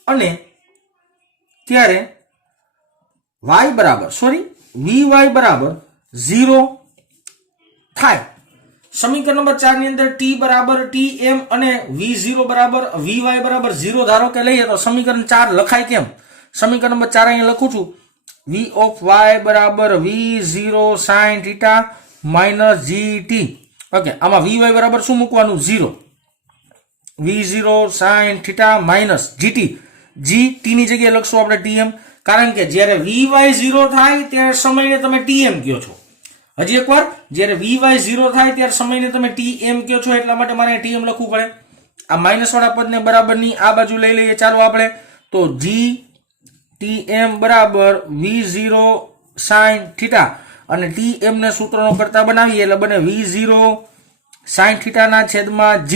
અને ત્યારે y બરાબર vy બરાબર 0 થાય. સમીકરણ નંબર 4 ની અંદર t બરાબર tm અને v0 બરાબર vy બરાબર 0 ધારો કે લઈએ તો સમીકરણ 4 લખાય કેમ? સમીકરણ નંબર 4 અહીં લખું છું, v of y બરાબર v0 sin θ minus gt. Okay, આમાં vy બરાબર શું મૂકવાનું? 0. v0 sin θ minus gt. gt ની જગ્યાએ લખશું આપણે tm, કારણ કે જ્યારે vy 0 થાય ત્યારે સમયને તમે tm કહો છો. હજી એકવાર, જ્યારે vy 0 થાય ત્યારે સમયને તમે tm કહો છો, એટલા માટે મારે tm લખવું પડે. આ માઇનસ વાળા પદને બરાબરની આ બાજુ લઈ લઈએ ચાલો આપણે. તો g tm બરાબર v0 sin θ અને tm ને સૂત્રનો કરતા બનાવીએ એટલે બને v0 sin θ ના છેદમાં g.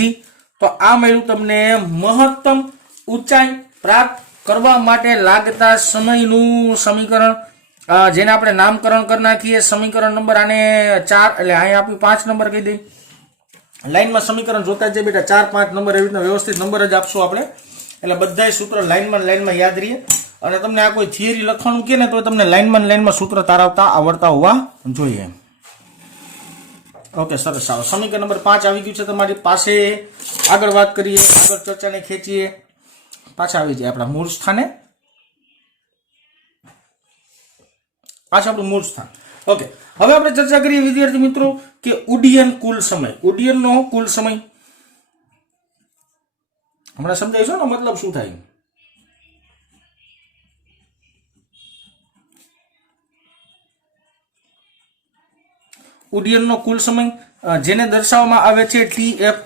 તો આ મળ્યું તમને મહત્તમ ઊંચાઈ પ્રાપ્ત કરવા માટે લાગતા સમયનું સમીકરણ, જેને આપણે નામકરણ કરી નાખીએ. સમીકરણ નંબર આને 4 એટલે અહીંયા આપણે 5 નંબર કહી દઈએ. લાઈનમાં સમીકરણ જોતા જ બેટા 4 5 નંબર એવી રીતના વ્યવસ્થિત નંબર જ આપશું આપણે, એટલે બધાય સૂત્ર લાઈનમાં યાદ રહીએ. અને તમને આ કોઈ થિયરી લખવાનું કે ને તો તમને લાઈનમાં સૂત્ર તારવતા આવડતા હોવા જોઈએ. ઓકે, સરસ. આવો સમીકરણ નંબર 5 આવી ગયું છે તમારી પાસે. આગળ વાત કરીએ, આગળ ચર્ચાને ખેંચીએ. પાછા આવી જાય આપણા મૂળ સ્થાને. પાછા આપણું મૂળ સ્થાન. ઓકે, હવે આપણે ચર્ચા કરીએ વિદ્યાર્થી મિત્રો કે ઉડ્ડયન કુલ સમય. ઉડ્ડયનનો કુલ સમય હમણાં સમજાવીશું ને મતલબ શું થાય. ઉડ્ડયનનો કુલ સમય જેને દર્શાવવામાં આવે છે tf,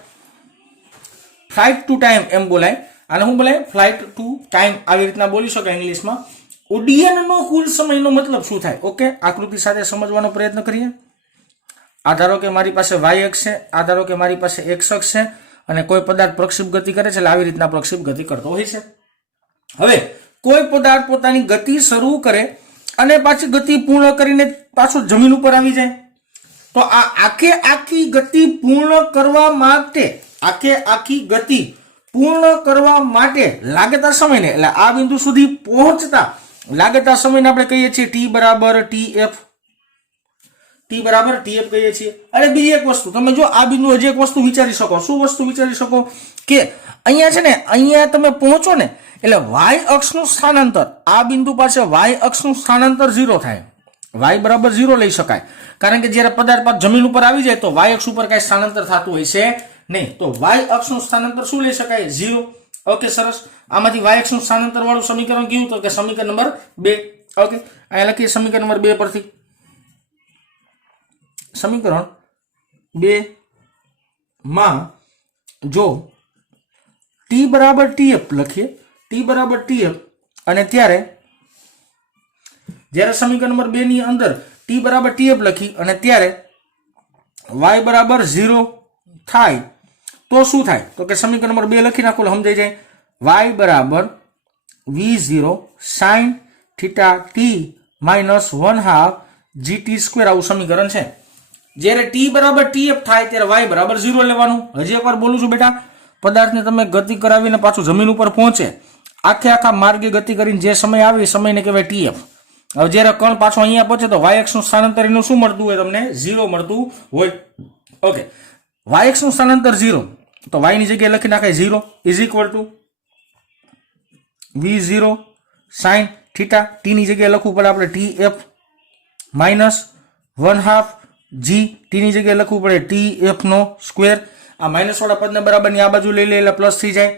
ફ્લાઇટ ટુ ટાઈમ એમ બોલાય. આને શું બોલાય? ફ્લાઇટ ટુ ટાઈમ, આવી રીતના બોલી શકાય ઇંગ્લિશમાં. ઉડ્ડયનનો કુલ સમયનો મતલબ શું થાય? ઓકે, આકૃતિ સાથે સમજવાનો પ્રયત્ન કરીએ. આ ધારો કે મારી પાસે y અક્ષ છે, આ ધારો કે મારી પાસે x અક્ષ છે, અને કોઈ પદાર્થ પ્રક્ષેપ ગતિ કરે છે એટલે આવી રીતના પ્રક્ષેપ ગતિ કરતો હોય છે. હવે કોઈ પદાર્થ પોતાની ગતિ શરૂ કરે અને પાછી ગતિ પૂર્ણ કરીને પાછો જમીન ઉપર આવી જાય, તો આ આખી ગતિ પૂર્ણ કરવા માટે લાગતા સમયને, એટલે આ બિંદુ સુધી પહોંચતા લાગતા સમયને આપણે કહીએ છીએ t બરાબર tf. t બરાબર tf કહીએ છીએ. અને બીજી એક વસ્તુ તમે જો આ બિંદુ હજી એક વસ્તુ વિચારી શકો. શું વસ્તુ વિચારી શકો? કે અહીંયા છે ને, અહીંયા તમે પહોંચો ને એટલે y અક્ષનું સ્થાનાંતર, આ બિંદુ પાસે y અક્ષનું સ્થાનાંતર 0 થાય. y બરાબર 0 લઈ શકાય, કારણ કે જ્યારે પદાર્થ પાછો જમીન ઉપર આવી જાય તો y અક્ષ ઉપર કઈ સ્થાનાંતર થતું હોય છે નહીં. તો y અક્ષનું સ્થાનાંતર શું લઈ શકાય? 0. ઓકે, સરસ. આમાંથી y અક્ષનું સ્થાનાંતર વાળું સમીકરણ કયું? તો કે સમીકરણ નંબર 2. ઓકે, અહીંયા લખીએ સમીકરણ નંબર 2 પરથી. સમીકરણ 2 માં જો t બરાબર tf લખીએ, t બરાબર tf, અને જ્યારે સમીકરણ નંબર 2 ની અંદર t બરાબર tf લખી અને ત્યારે y બરાબર 0 થાય તો શું થાય? તો કે સમીકરણ નંબર 2 લખી નાખો, સમજાઈ જાય. y બરાબર v0 sin θ t minus 1/2 gt square આવું સમીકરણ છે. જ્યારે t બરાબર tf થાય ત્યારે y બરાબર 0 લેવાનું. હજી એકવાર બોલું છું બેટા, પદાર્થને તમે ગતિ કરાવીને પાછું જમીન ઉપર પહોંચે, આખા માર્ગે ગતિ કરીને જે સમય આવે એ સમયને કહેવાય tf. હવે જ્યારે કણ પાછો અહીંયા પહોંચે તો y અક્ષનું સ્થાનાંતર એનું શું મળતું હોય? તમને 0 મળતું હોય. ઓકે, y અક્ષનું સ્થાનાંતર 0, તો y ની જગ્યાએ લખી નાખાય 0 is equal to v0 sin θ. t ની જગ્યાએ લખવું પડે આપણે tf માઇનસ 1/2 g. t ની જગ્યાએ લખવું પડે tf નો સ્ક્વેર. આ માઇનસ વાળા પદને બરાબરની આ બાજુ લઈ લે એટલે પ્લસ થઈ જાય.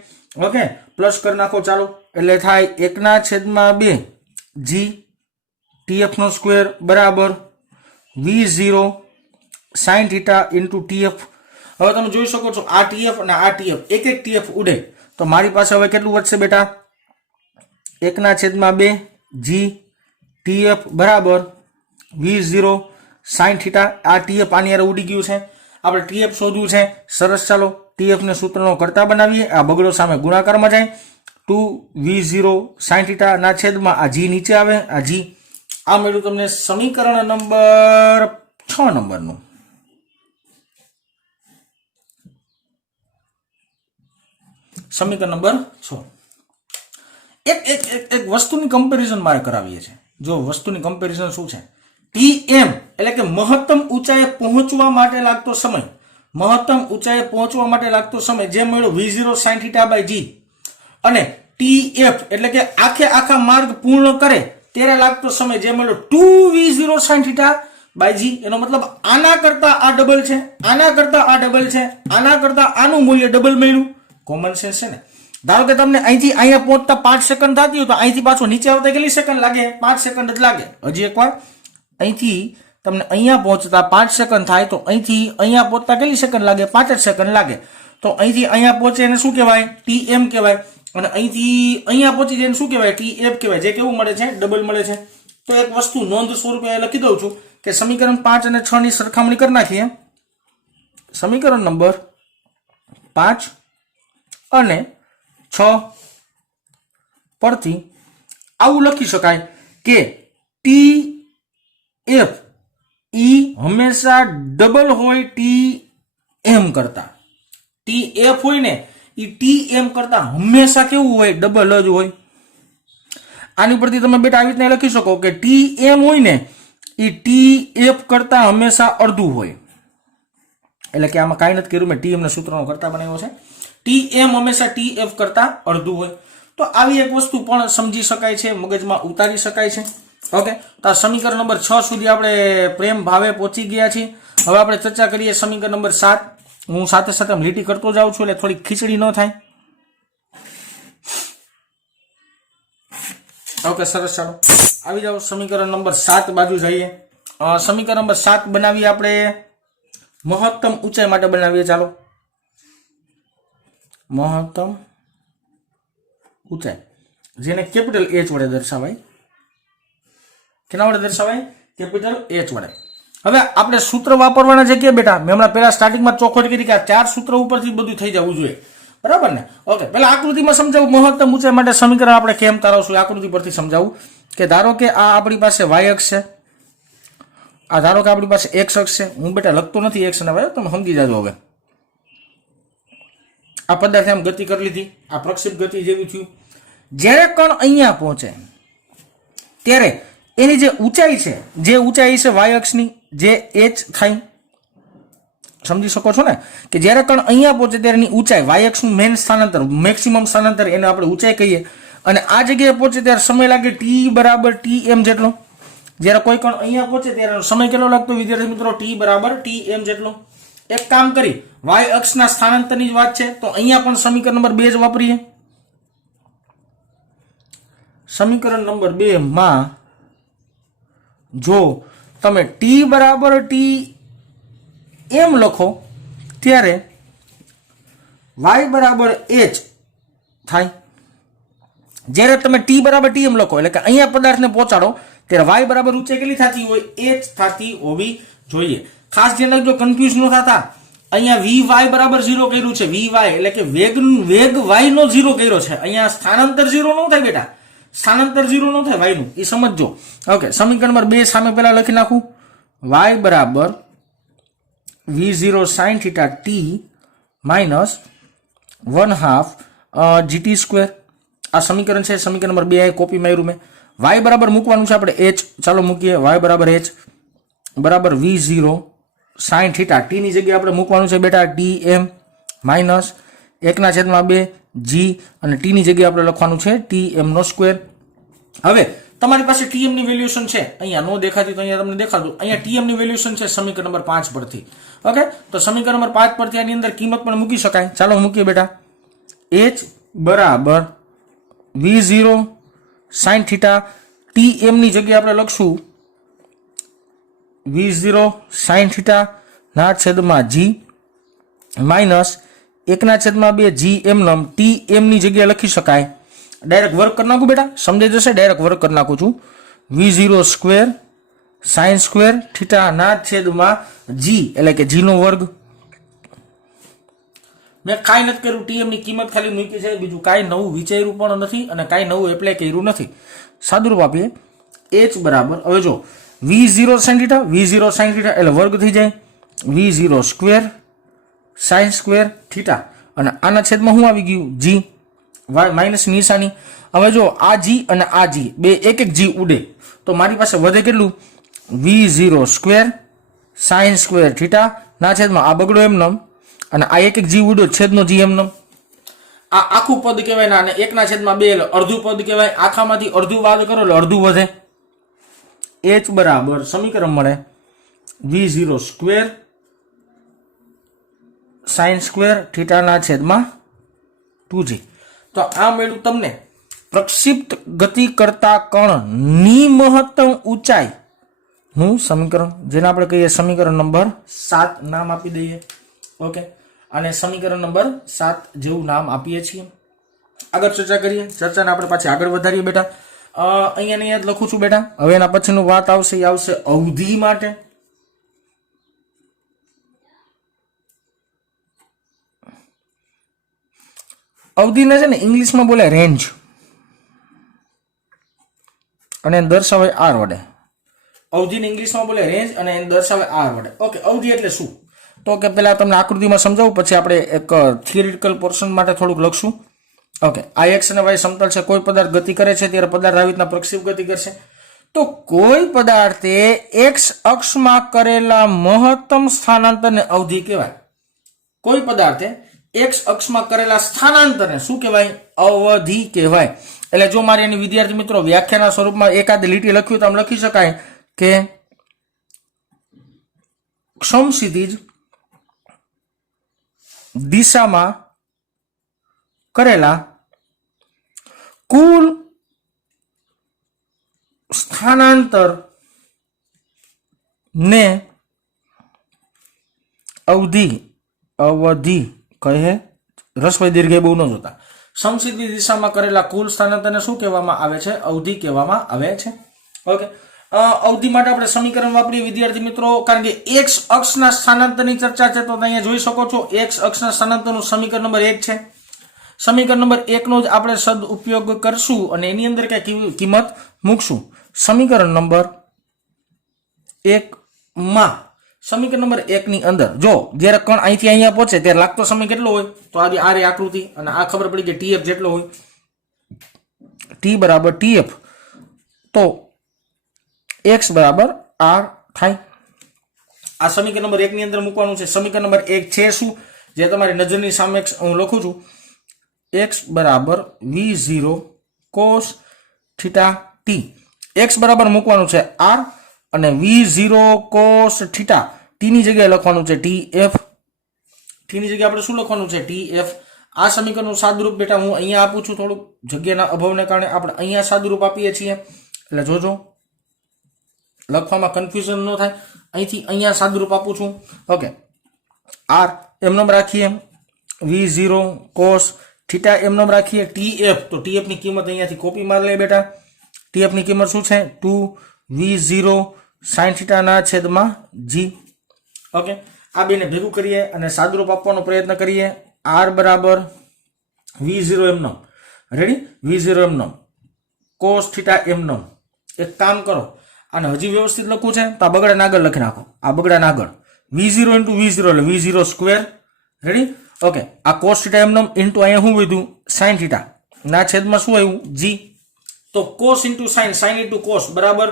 ઓકે, પ્લસ કરી નાખો ચાલો. એટલે થાય 1/2 g tf નો સ્ક્વેર બરાબર v0 sin θ ઇન્ટુ tf. હવે તમે જોઈ શકો છો આ tf અને આ tf એક tf ઉડે તો મારી પાસે હવે કેટલું વધશે બેટા 1/2 g tf બરાબર v0 sin θ. આ tf આની હારે ઉડી ગયું છે, આપણે tf શોધવું છે. સરસ, ચાલો tf ને સૂત્રનો કરતા બનાવીએ. આ બગડો સામે ગુણાકારમાં જાય, 2v0 sin θ ના છેદમાં આ g નીચે આવે, આ g. આ મળ્યું તમને સમીકરણ નંબર 6 નંબરનું. સમીકરણ નંબર 6. એક વસ્તુની કમ્પેરિઝન મારે કરાવીએ છે. જો વસ્તુની કમ્પેરિઝન શું છે, tm એટલે કે મહત્તમ ઊંચાઈએ પહોંચવા માટે લાગતો સમય, મહત્તમ ઊંચાઈએ પહોંચવા માટે લાગતો સમય જે મળ્યો v0 sin θ g, અને tf એટલે કે આખા માર્ગ પૂર્ણ કરે ત્યારે લાગતો સમય જે મળ્યો 2v0 sin θ g. એનો મતલબ આના કરતા આ ડબલ છે, આના કરતા આ ડબલ છે, આના કરતા આનું મૂલ્ય ડબલ મળ્યું. કોમન સેન્સ છે ને. ધારો કે તમને અહીંથી અહીંયા પહોંચતા 5 સેકન્ડ થતી હોય તો અહીંથી પાછો નીચે આવતા કેટલી સેકન્ડ લાગે? 5 સેકન્ડ જ લાગે. હજી એકવાર, અહીંથી તમને અહીંયા પહોંચતા 5 સેકન્ડ થાય તો અહીંથી અહીંયા પહોંચતા કેટલી સેકન્ડ લાગે? 5 જ સેકન્ડ લાગે. તો અહીંથી અહીંયા પહોંચે એને શું કહેવાય? tm કહેવાય. અને અહીંથી અહીંયા પહોંચી જાય શું કહેવાય? tf કહેવાય. જે કેવું મળે છે? ડબલ મળે છે. તો એક વસ્તુ નોંધ સ્વરૂપે લખી દઉં છું કે સમીકરણ 5 અને 6 ની સરખામણી કરી નાખીએ. સમીકરણ નંબર 5 અને 6 પરથી આવું લખી શકાય કે tf હંમેશા ડબલ હોય tm કરતા. tf હોય ને એ tm કરતા હંમેશા કેવું હોય? ડબલ જ હોય. આની પરથી તમે બેટા આવી રીતના લખી શકો કે tm હોય ને એ tf કરતા હંમેશા અડધું હોય. એટલે કે આમાં કાંઈ નથી કર્યું, મેં tm ના સૂત્રનો કરતા બનાવ્યો છે. tm હંમેશા tf કરતા અડધું હોય. તો આવી એક વસ્તુ પણ સમજી શકાય છે, મગજમાં ઉતારી શકાય છે. ઓકે, તો આ સમીકરણ નંબર 6 સુધી આપણે પ્રેમ ભાવે પહોંચી ગયા છીએ. હવે આપણે ચર્ચા કરીએ સમીકરણ નંબર 7. હું સાથે સાથે લીટી કરતો જાઉં છું એટલે થોડી ખીચડી ન થાય. ઓકે, સરસ, ચાલો આવી જાઓ સમીકરણ નંબર 7 બાજુ જઈએ. સમીકરણ નંબર 7 બનાવીએ આપણે મહત્તમ ઊંચાઈ માટે બનાવીએ. ચાલો, મહત્તમ ઊંચાઈ જેને કેપિટલ h વડે દર્શાવાય. કેના વડે દર્શાવાય? કેપિટલ h વડે. હવે આપણે સૂત્ર વાપરવાના છે કે બેટા મેં હમણાં પહેલા સ્ટાર્ટિંગમાં ચોખવટ કરી કે આ 4 સૂત્ર ઉપરથી બધું થઈ જવું જોઈએ, બરાબર ને? ઓકે, પહેલા આકૃતિમાં સમજાવું મહત્તમ ઊંચાઈ માટે સમીકરણ આપણે કેમ તારવશું. આકૃતિ પરથી સમજાવું કે ધારો કે આ આપણી પાસે y અક્ષ છે, આ ધારો કે આપણી પાસે x અક્ષ છે. હું બેટા લખતો નથી x અને y, તમે સમજી જાજો. હવે આ પદાર્થ એમ ગતિ કરી લીધી, આ પ્રક્ષેપ ગતિ જેવું થયું. જ્યારે કણ અહીંયા પહોંચે ત્યારે એની જે ઊંચાઈ છે, જે ઊંચાઈ છે y અક્ષની, જે h થાય, સમજી શકો છો ને? કે જ્યારે કણ અહીંયા પહોંચે ત્યારે એની ઊંચાઈ y અક્ષનું મેન સ્થાનાંતર, મેક્સિમમ સ્થાનાંતર, એને આપણે ઊંચાઈ કહીએ. અને આ જગ્યાએ પહોંચે ત્યારે સમય લાગે t બરાબર tm જેટલો. જ્યારે કોઈ કણ અહીંયા પહોંચે ત્યારે સમય કેટલો લાગતો વિદ્યાર્થી મિત્રો? t બરાબર tm જેટલો. એક કામ કરી, y અક્ષના સ્થાનાંતરની જ વાત છે તો અહીંયા પણ સમીકરણ નંબર 2 જ વાપરીએ. સમીકરણ નંબર 2 માં જો તમે t બરાબર tm લખો ત્યારે y બરાબર h થાય. જ્યારે તમે t બરાબર tm લખો એટલે કે અહીંયા પદાર્થને પહોંચાડો ત્યારે y બરાબર ઊંચાઈ કેટલી થતી હોય? h થતી હોવી જોઈએ. ખાસ ધ્યાન રાખજો, કન્ફ્યુઝ ન થતા. અહીંયા vy બરાબર 0 કર્યું છે. vy એટલે કે વેગ y નો 0 કર્યો છે. અહીંયા સ્થાનાંતર 0 ન થાય બેટા, સ્થાનાંતર 0 ન થાય y નું, એ સમજજો. ઓકે, સમીકરણ નંબર 2 સામે પહેલા લખી નાખું. y બરાબર v0 sin θ t minus 1/2 gt square. આ સમીકરણ છે. સમીકરણ નંબર 2 કોપી માર્યું મેં. y બરાબર મૂકવાનું છે આપણે h. ચાલો મૂકીએ. y બરાબર h બરાબર v0 sin θ t ની જગ્યાએ આપણે મૂકવાનું છે બેટા tm માઇનસ 1/2 g અને t ની જગ્યાએ આપણે લખવાનું છે tm નો સ્ક્વેર. હવે તમારી પાસે tm ની વેલ્યુએશન છે, અહીંયા નો દેખાતી તો અહીંયા તમને દેખાડું. અહીંયા tm ની વેલ્યુએશન છે સમીકરણ નંબર 5 પરથી. ઓકે, તો સમીકરણ નંબર 5 પરથી આની અંદર કિંમત પણ મૂકી શકાય. ચાલો મૂકીએ બેટા. h બરાબર V0 sin થીટા TM ની જગ્યાએ આપણે લખશું V0 sin થીટા ના છેદમાં G માઇનસ 1/2 GM નમ TM ની જગ્યાએ લખી શકાય. ડાયરેક્ટ વર્ક કરી નાખું બેટા, સમજાઈ જશે. ડાયરેક્ટ વર્ક કરી નાખું છું. V0 square sine square theta ના છેદમાં G એટલે કે G નો વર્ગ. મેં કાંઈ નથી કર્યું, TM ની કિંમત ખાલી મૂકી છે, બીજું કાંઈ નવું વિચાર્યું પણ નથી અને કાંઈ નવું એપ્લાય કર્યું નથી. સાદુરૂપ આપીએ H બરાબર, હવે જો V0 sin થીટા એટલે વર્ગ થઈ જાય V0 square sine square theta અને આના છેદમાં શું આવી ગયું G માઇનસ નિશાની. હવે જો આ G અને આ G બે એક G ઉડે તો મારી પાસે વધે કેટલું V0 square sine square theta ના છેદમાં આ બગડો એમ નમ અને આ એક G ઉડ્યો છેદનો G એમ નમ. આ આખું પદ કહેવાય ને અને 1/2 એટલે અડધું પદ કહેવાય. આખામાંથી અડધું બાદ કરો એટલે અડધું વધે. H બરાબર સમીકરણ મળે V0 square sine square theta ના છેદમાં 2G. તો આ મળ્યું તમને પ્રક્ષિપ્ત ગતિ કરતા કણની મહત્તમ ઊંચાઈ નું સમીકરણ, જેને આપણે કહીએ સમીકરણ નંબર 7 નામ આપી દઈએ. ઓકે, અને સમીકરણ નંબર 7 જેવું નામ આપીએ છીએ. આગળ ચર્ચા કરીએ. ચર્ચાને આપણે પાછી આગળ વધારીએ બેટા. અહીંયા લખું છું બેટા. હવે એના પછીનું વાત આવશે એ આવશે અવધિ માટે. અવધિને છે ને ઇંગ્લિશમાં બોલે રેન્જ અને એને દર્શાવે આર વડે. અવધિને ઇંગ્લિશમાં બોલે રેન્જ અને એને દર્શાવે આર વડે. ઓકે, અવધિ એટલે શું? તો કે પહેલા તમને આકૃતિમાં સમજાવું, પછી આપણે એક થિયરિટિકલ પોર્શન માટે થોડુંક લખશું. ઓકે, આ એક્સ અને વાય સમતલ છે. કોઈ પદાર્થ ગતિ કરે છે ત્યારે પદાર્થ આવી રીતના પ્રક્ષેપ ગતિ કરશે. તો કોઈ પદાર્થે એક્સ અક્ષમાં કરેલા મહત્તમ સ્થાનાંતરને અવધિ કહેવાય. કોઈ પદાર્થે એક્સ અક્ષમાં કરેલા સ્થાનાંતરને શું કહેવાય? અવધિ કહેવાય. એટલે જો મારે એની વિદ્યાર્થી મિત્રો વ્યાખ્યાના સ્વરૂપમાં એકાદ લીટી લખ્યું તો આમ લખી શકાય કે સમક્ષિતિજ દિશામાં કરેલા કુલ સ્થાનાંતર ને અવધિ કહે. રસોઈ દીર્ઘ બહુ ન જોતા. સમક્ષિતિજ દિશામાં કરેલા કુલ સ્થાનાંતરને શું કહેવામાં આવે છે? અવધિ કહેવામાં આવે છે. ઓકે, અવધિ માટે આપણે સમીકરણ વાપરીએ વિદ્યાર્થી મિત્રો, કારણ કે એક્સ અક્ષના સ્થાનાંતરની ચર્ચા છે. તો અહીંયા જોઈ શકો છો એક્સ અક્ષના સ્થાનાંતરનું સમીકરણ નંબર 1 છે. સમીકરણ નંબર 1 નો જ આપણે સદ ઉપયોગ કરશું અને એની અંદર કઈ કિંમત મૂકશું. સમીકરણ નંબર 1 માં સમીકરણ નંબર 1 ની અંદર જો જ્યારે કણ અહીંથી અહીંયા પહોંચે ત્યારે લાગતો સમય કેટલો હોય? તો આ આકૃતિ અને આ ખબર પડી કે TF જેટલો હોય. T બરાબર TF, તો x બરાબર r થાય. આ સમીકરણ નંબર 1 ની અંદર મૂકવાનું છે. સમીકરણ નંબર 1 છે શું? જે તમારી નજરની સામે હું લખું છું, x બરાબર V0 cos theta t. x બરાબર મૂકવાનું છે r અને V0 cos થીટા t ની જગ્યાએ લખવાનું છે TF. t ની જગ્યાએ આપણે શું લખવાનું છે? TF. આ સમીકરણનું સાદુરૂપ બેટા હું અહીંયા આપું છું. થોડુંક જગ્યાના અભાવને કારણે આપણે અહીંયા સાદુરૂપ આપીએ છીએ, એટલે જોજો લખવામાં કન્ફ્યુઝન ન થાય. અહીંથી અહીંયા સાદુરૂપ આપું છું. ઓકે, r એમ નંબર રાખીએ, V0 cos થીટા એમ નંબર રાખીએ, TF. તો TF ની કિંમત અહીંયાથી કોપી માર લે બેટા. TF ની કિંમત શું છે? 2V0 sin થીટા ના છેદમાં G. ઓકે, આ બેને ભેગું કરીએ અને સાદુરૂપ આપવાનો પ્રયત્ન કરીએ. r બરાબર V0 એમ નમ. રેડી? V0 એમ નમ cos થીટા એમ નમ. એક કામ કરો, આને હજી વ્યવસ્થિત લખવું છે તો આ બગડાને આગળ લખી નાખો. આ બગડાને આગળ V0 into V0 એટલે V0 સ્ક્વેર. રેડી? ઓકે, આ cos થીટા એમ નમ ઇન્ટુ અહીંયા શું વધ્યું? sin થીટા ના છેદમાં શું આવ્યું? G. તો cos into sin, sin into cos બરાબર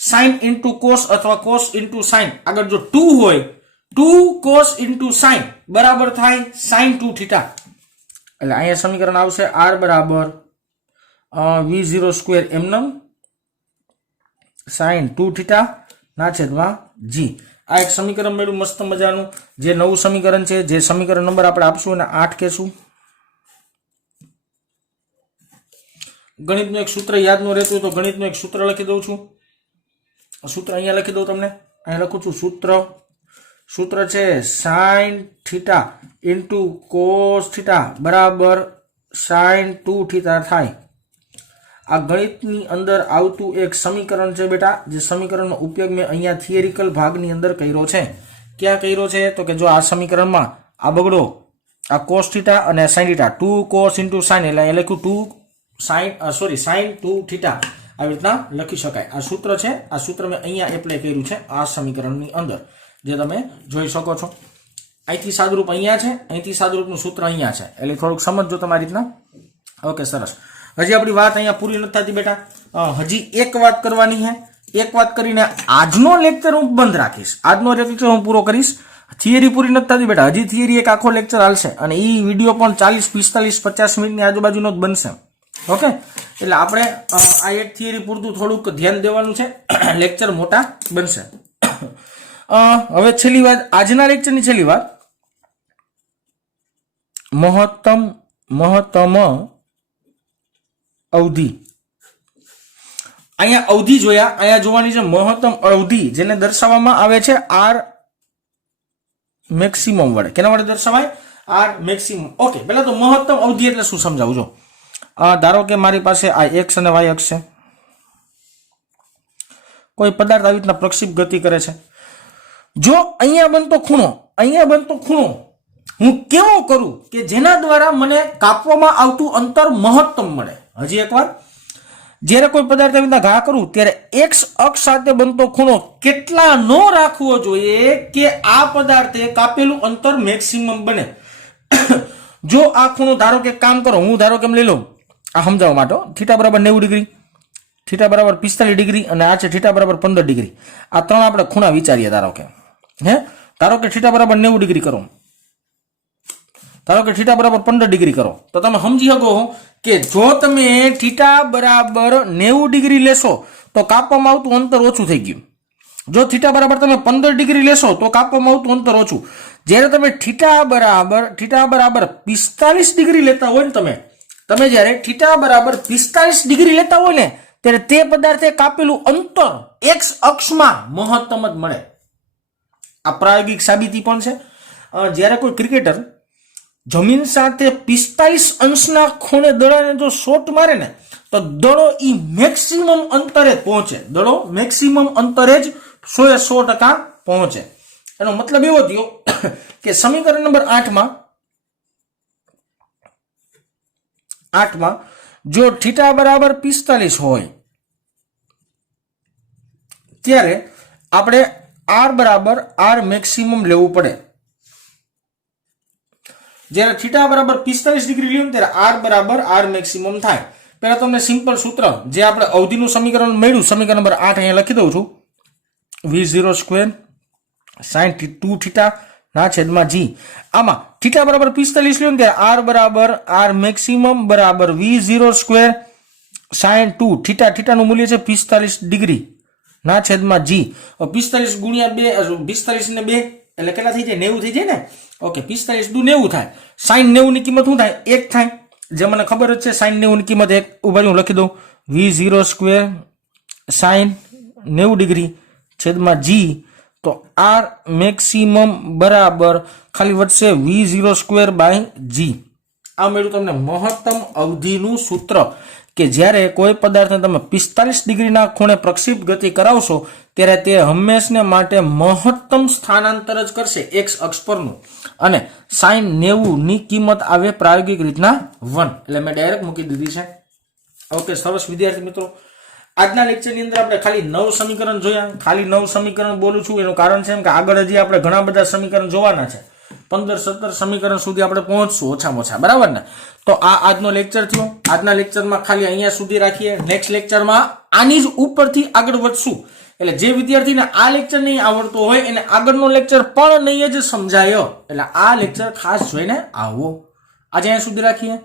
sin into cos અથવા cos into sin. આગળ જો 2 હોય 2 cos into sin બરાબર થાય sin 2 થીટા. એટલે અહીંયા સમીકરણ આવશે r બરાબર V0 સ્ક્વેર એમ નમ sin 2 થીટા ના છેદમાં G. આ એક સમીકરણ મળ્યું મસ્ત મજાનું, જે નવું સમીકરણ છે. જે સમીકરણ નંબર આપણે આપશું અને 8 કહેશું. ગણિતનું એક સૂત્ર યાદ ન રહેતું હોય તો ગણિતનું એક સૂત્ર લખી દઉં છું. સૂત્ર અહીંયા લખી દઉં તમને. અહીંયા લખું છું સૂત્ર છે sin theta into cos theta બરાબર sin 2 થીટા થાય. આ ગણિતની અંદર આવતું એક સમીકરણ છે બેટા, જે સમીકરણનો ઉપયોગ મેં અહીંયા થિયરિકલ ભાગની અંદર કર્યો છે. ક્યાં કર્યો છે તો કે જો આ સમીકરણમાં આ બગડો આ cos થીટા અને sin theta 2 cos into sin એટલે એ લખ્યું sin 2 થીટા આવી રીતના લખી શકાય. આ સૂત્ર છે. આ સૂત્ર મેં અહીંયા એપ્લાય કર્યું છે આ સમીકરણની અંદર, જે તમે જોઈ શકો છો. અહીંથી સાદુરૂપ અહીંયા છે, અહીંથી સાદુરૂપનું સૂત્ર અહીંયા છે, એટલે થોડુંક સમજજો તમારી રીતના. ઓકે, સરસ. હજી આપણી વાત અહીંયા પૂરી નથી થતી બેટા. હજી એક વાત કરવાની છે. એક વાત કરીને આજનો લેક્ચર હું બંધ રાખીશ. આજનો લેક્ચર હું પૂરો કરીશ. થિયરી પૂરી નથી થતી બેટા. હજી થિયરી એક આખો લેક્ચર હાલશે અને એ વિડીયો પણ 40, 45, 50 મિનિટની આજુબાજુનો જ બનશે. ઓકે, એટલે આપણે આ એક થિયરી પૂરતું થોડુંક ધ્યાન દેવાનું છે. લેક્ચર મોટા બનશે. હવે છેલ્લી વાત, આજના લેક્ચરની છેલ્લી વાત, મહત્તમ અવધિ. અહીંયા અવધિ જોયા, અહીંયા જોવાની છે મહત્તમ અવધિ, જેને દર્શાવવામાં આવે છે આર મેક્સિમમ વડે. કેના વડે દર્શાવાય? R maximum. ઓકે, પહેલા તો મહત્તમ અવધિ એટલે શું સમજાવું છો. ધારો કે મારી પાસે આ એક્સ અને વાય અક્ષ છે. કોઈ પદાર્થ આવી રીતના પ્રક્ષેપ ગતિ કરે છે. જો અહીંયા બનતો ખૂણો હું કેવો કરું કે જેના દ્વારા મને કાપવામાં આવતું અંતર મહત્તમ મળે. હજી એકવાર, જ્યારે કોઈ પદાર્થ આવી રીતના ઘા કરું ત્યારે એક્સ અક્ષ સાથે બનતો ખૂણો કેટલા નો રાખવો જોઈએ કે આ પદાર્થે કાપેલું અંતર મેક્સિમમ બને. જો આ ખૂણો ધારો કે કામ કરો, હું ધારો કે લઈ લઉં આ સમજાવવા માટે, થીટા બરાબર 90 ડિગ્રી, થીટા બરાબર 45 ડિગ્રી અને આ છે થીટા બરાબર 15 ડિગ્રી. આ ત્રણ આપણે ખૂણા વિચારીએ. ધારો કે થીટા બરાબર 90 ડિગ્રી કરો, ધારો કે થીટા બરાબર 15 ડિગ્રી કરો, તો તમે સમજી શકો કે જો તમે થીટા બરાબર 90 ડિગ્રી લેશો તો કાપવામાં આવતું અંતર ઓછું થઈ ગયું. જો થીટા બરાબર તમે 15 ડિગ્રી લેશો તો કાપવામાં આવતું અંતર ઓછું. જ્યારે તમે થીટા બરાબર 45 ડિગ્રી લેતા હોય ને, તમે જ્યારે થીટા બરાબર 45 ડિગ્રી લેતા હોય ને, ત્યારે તે પદાર્થે કાપેલું અંતર એક્સ અક્ષમાં મહત્તમ જ મળે. આ પ્રાયોગિક સાબિતી પણ છે. જ્યારે કોઈ ક્રિકેટર જમીન સાથે 45 અંશના ખૂણે દડાને જો શોટ મારે ને, તો દડો ઈ મેક્સિમમ અંતરે પહોંચે. દડો મેક્સિમમ અંતરે જ 100% પહોંચે. એનો મતલબ એવો થયો કે સમીકરણ નંબર 8માં જો થીટા બરાબર 45 હોય ત્યારે આપણે આર બરાબર આર મેક્સિમમ લેવું પડે. જ્યારે થીટા બરાબર 45 ડિગ્રી લ્યો ત્યારે આર બરાબર આર મેક્સિમમ થાય. પહેલા તમને સિમ્પલ સૂત્ર, જે આપણે અવધિનું સમીકરણ મળ્યું, સમીકરણ નંબર 8 અહીંયા લખી દઉં છું. v0 સ્ક્વેર sin 2 થીટા ના છેદમાં g. આમાં થીટા બરાબર 45 લ્યો ત્યારે આર બરાબર આર મેક્સિમમ બરાબર v0 સ્ક્વેર sin 2 થીટા. થીટાનું મૂલ્ય છે 45 ડિગ્રી ના છેદમાં g. 45 ગુણ્યા 2, 45 ને 2 એટલે કેટલા થઈ જાય? 90 થઈ જાય ને. ઓકે, 45 દુ 90 થાય. sin 90 ની કિંમત શું થાય? 1 થાય. જે મને ખબર જ છે sin 90 ની કિંમત 1. ઉભા હું લખી દઉં v0 સ્ક્વેર sin 90 ડિગ્રી છેદમાં g. તો આર મેક્સિમમ બરાબર ખાલી વધશે v0 સ્ક્વેર બાય g. આ મળ્યું તમને મહત્તમ અવધિનું સૂત્ર, કે જ્યારે કોઈ પદાર્થને તમે 45 ડિગ્રીના ખૂણે પ્રક્ષેપ ગતિ કરાવશો ત્યારે તે હંમેશને માટે મહત્તમ સ્થાનાંતર જ કરશે એક્સ અક્ષ પરનું, અને sin 90 ની કિંમત આવે પ્રાયોગિક રીતના 1. એટલે મેં ડાયરેક્ટ મૂકી દીધી છે. ઓકે, સરસ વિદ્યાર્થી મિત્રો. આજના લેક્ચરની અંદર આપણે ખાલી 9 સમીકરણ જોયા. ખાલી 9 સમીકરણ બોલું છું એનું કારણ છે કે આગળ હજી આપણે ઘણા બધા સમીકરણ જોવાના છે. 15-17 સમીકરણ સુધી આપણે પહોંચશું ઓછામાં ઓછા, બરાબર ને. તો આ આજનો લેક્ચર થયો. આજના લેક્ચરમાં ખાલી અહીંયા સુધી રાખીએ. નેક્સ્ટ લેક્ચરમાં આની જ ઉપરથી આગળ વધશું. એટલે જે વિદ્યાર્થીને આ લેક્ચર નહીં આવડતો હોય એને આગળનો લેક્ચર પણ નહીં જ સમજાયો. એટલે આ લેક્ચર ખાસ જોઈને આવો. આજે અહીંયા સુધી રાખીએ.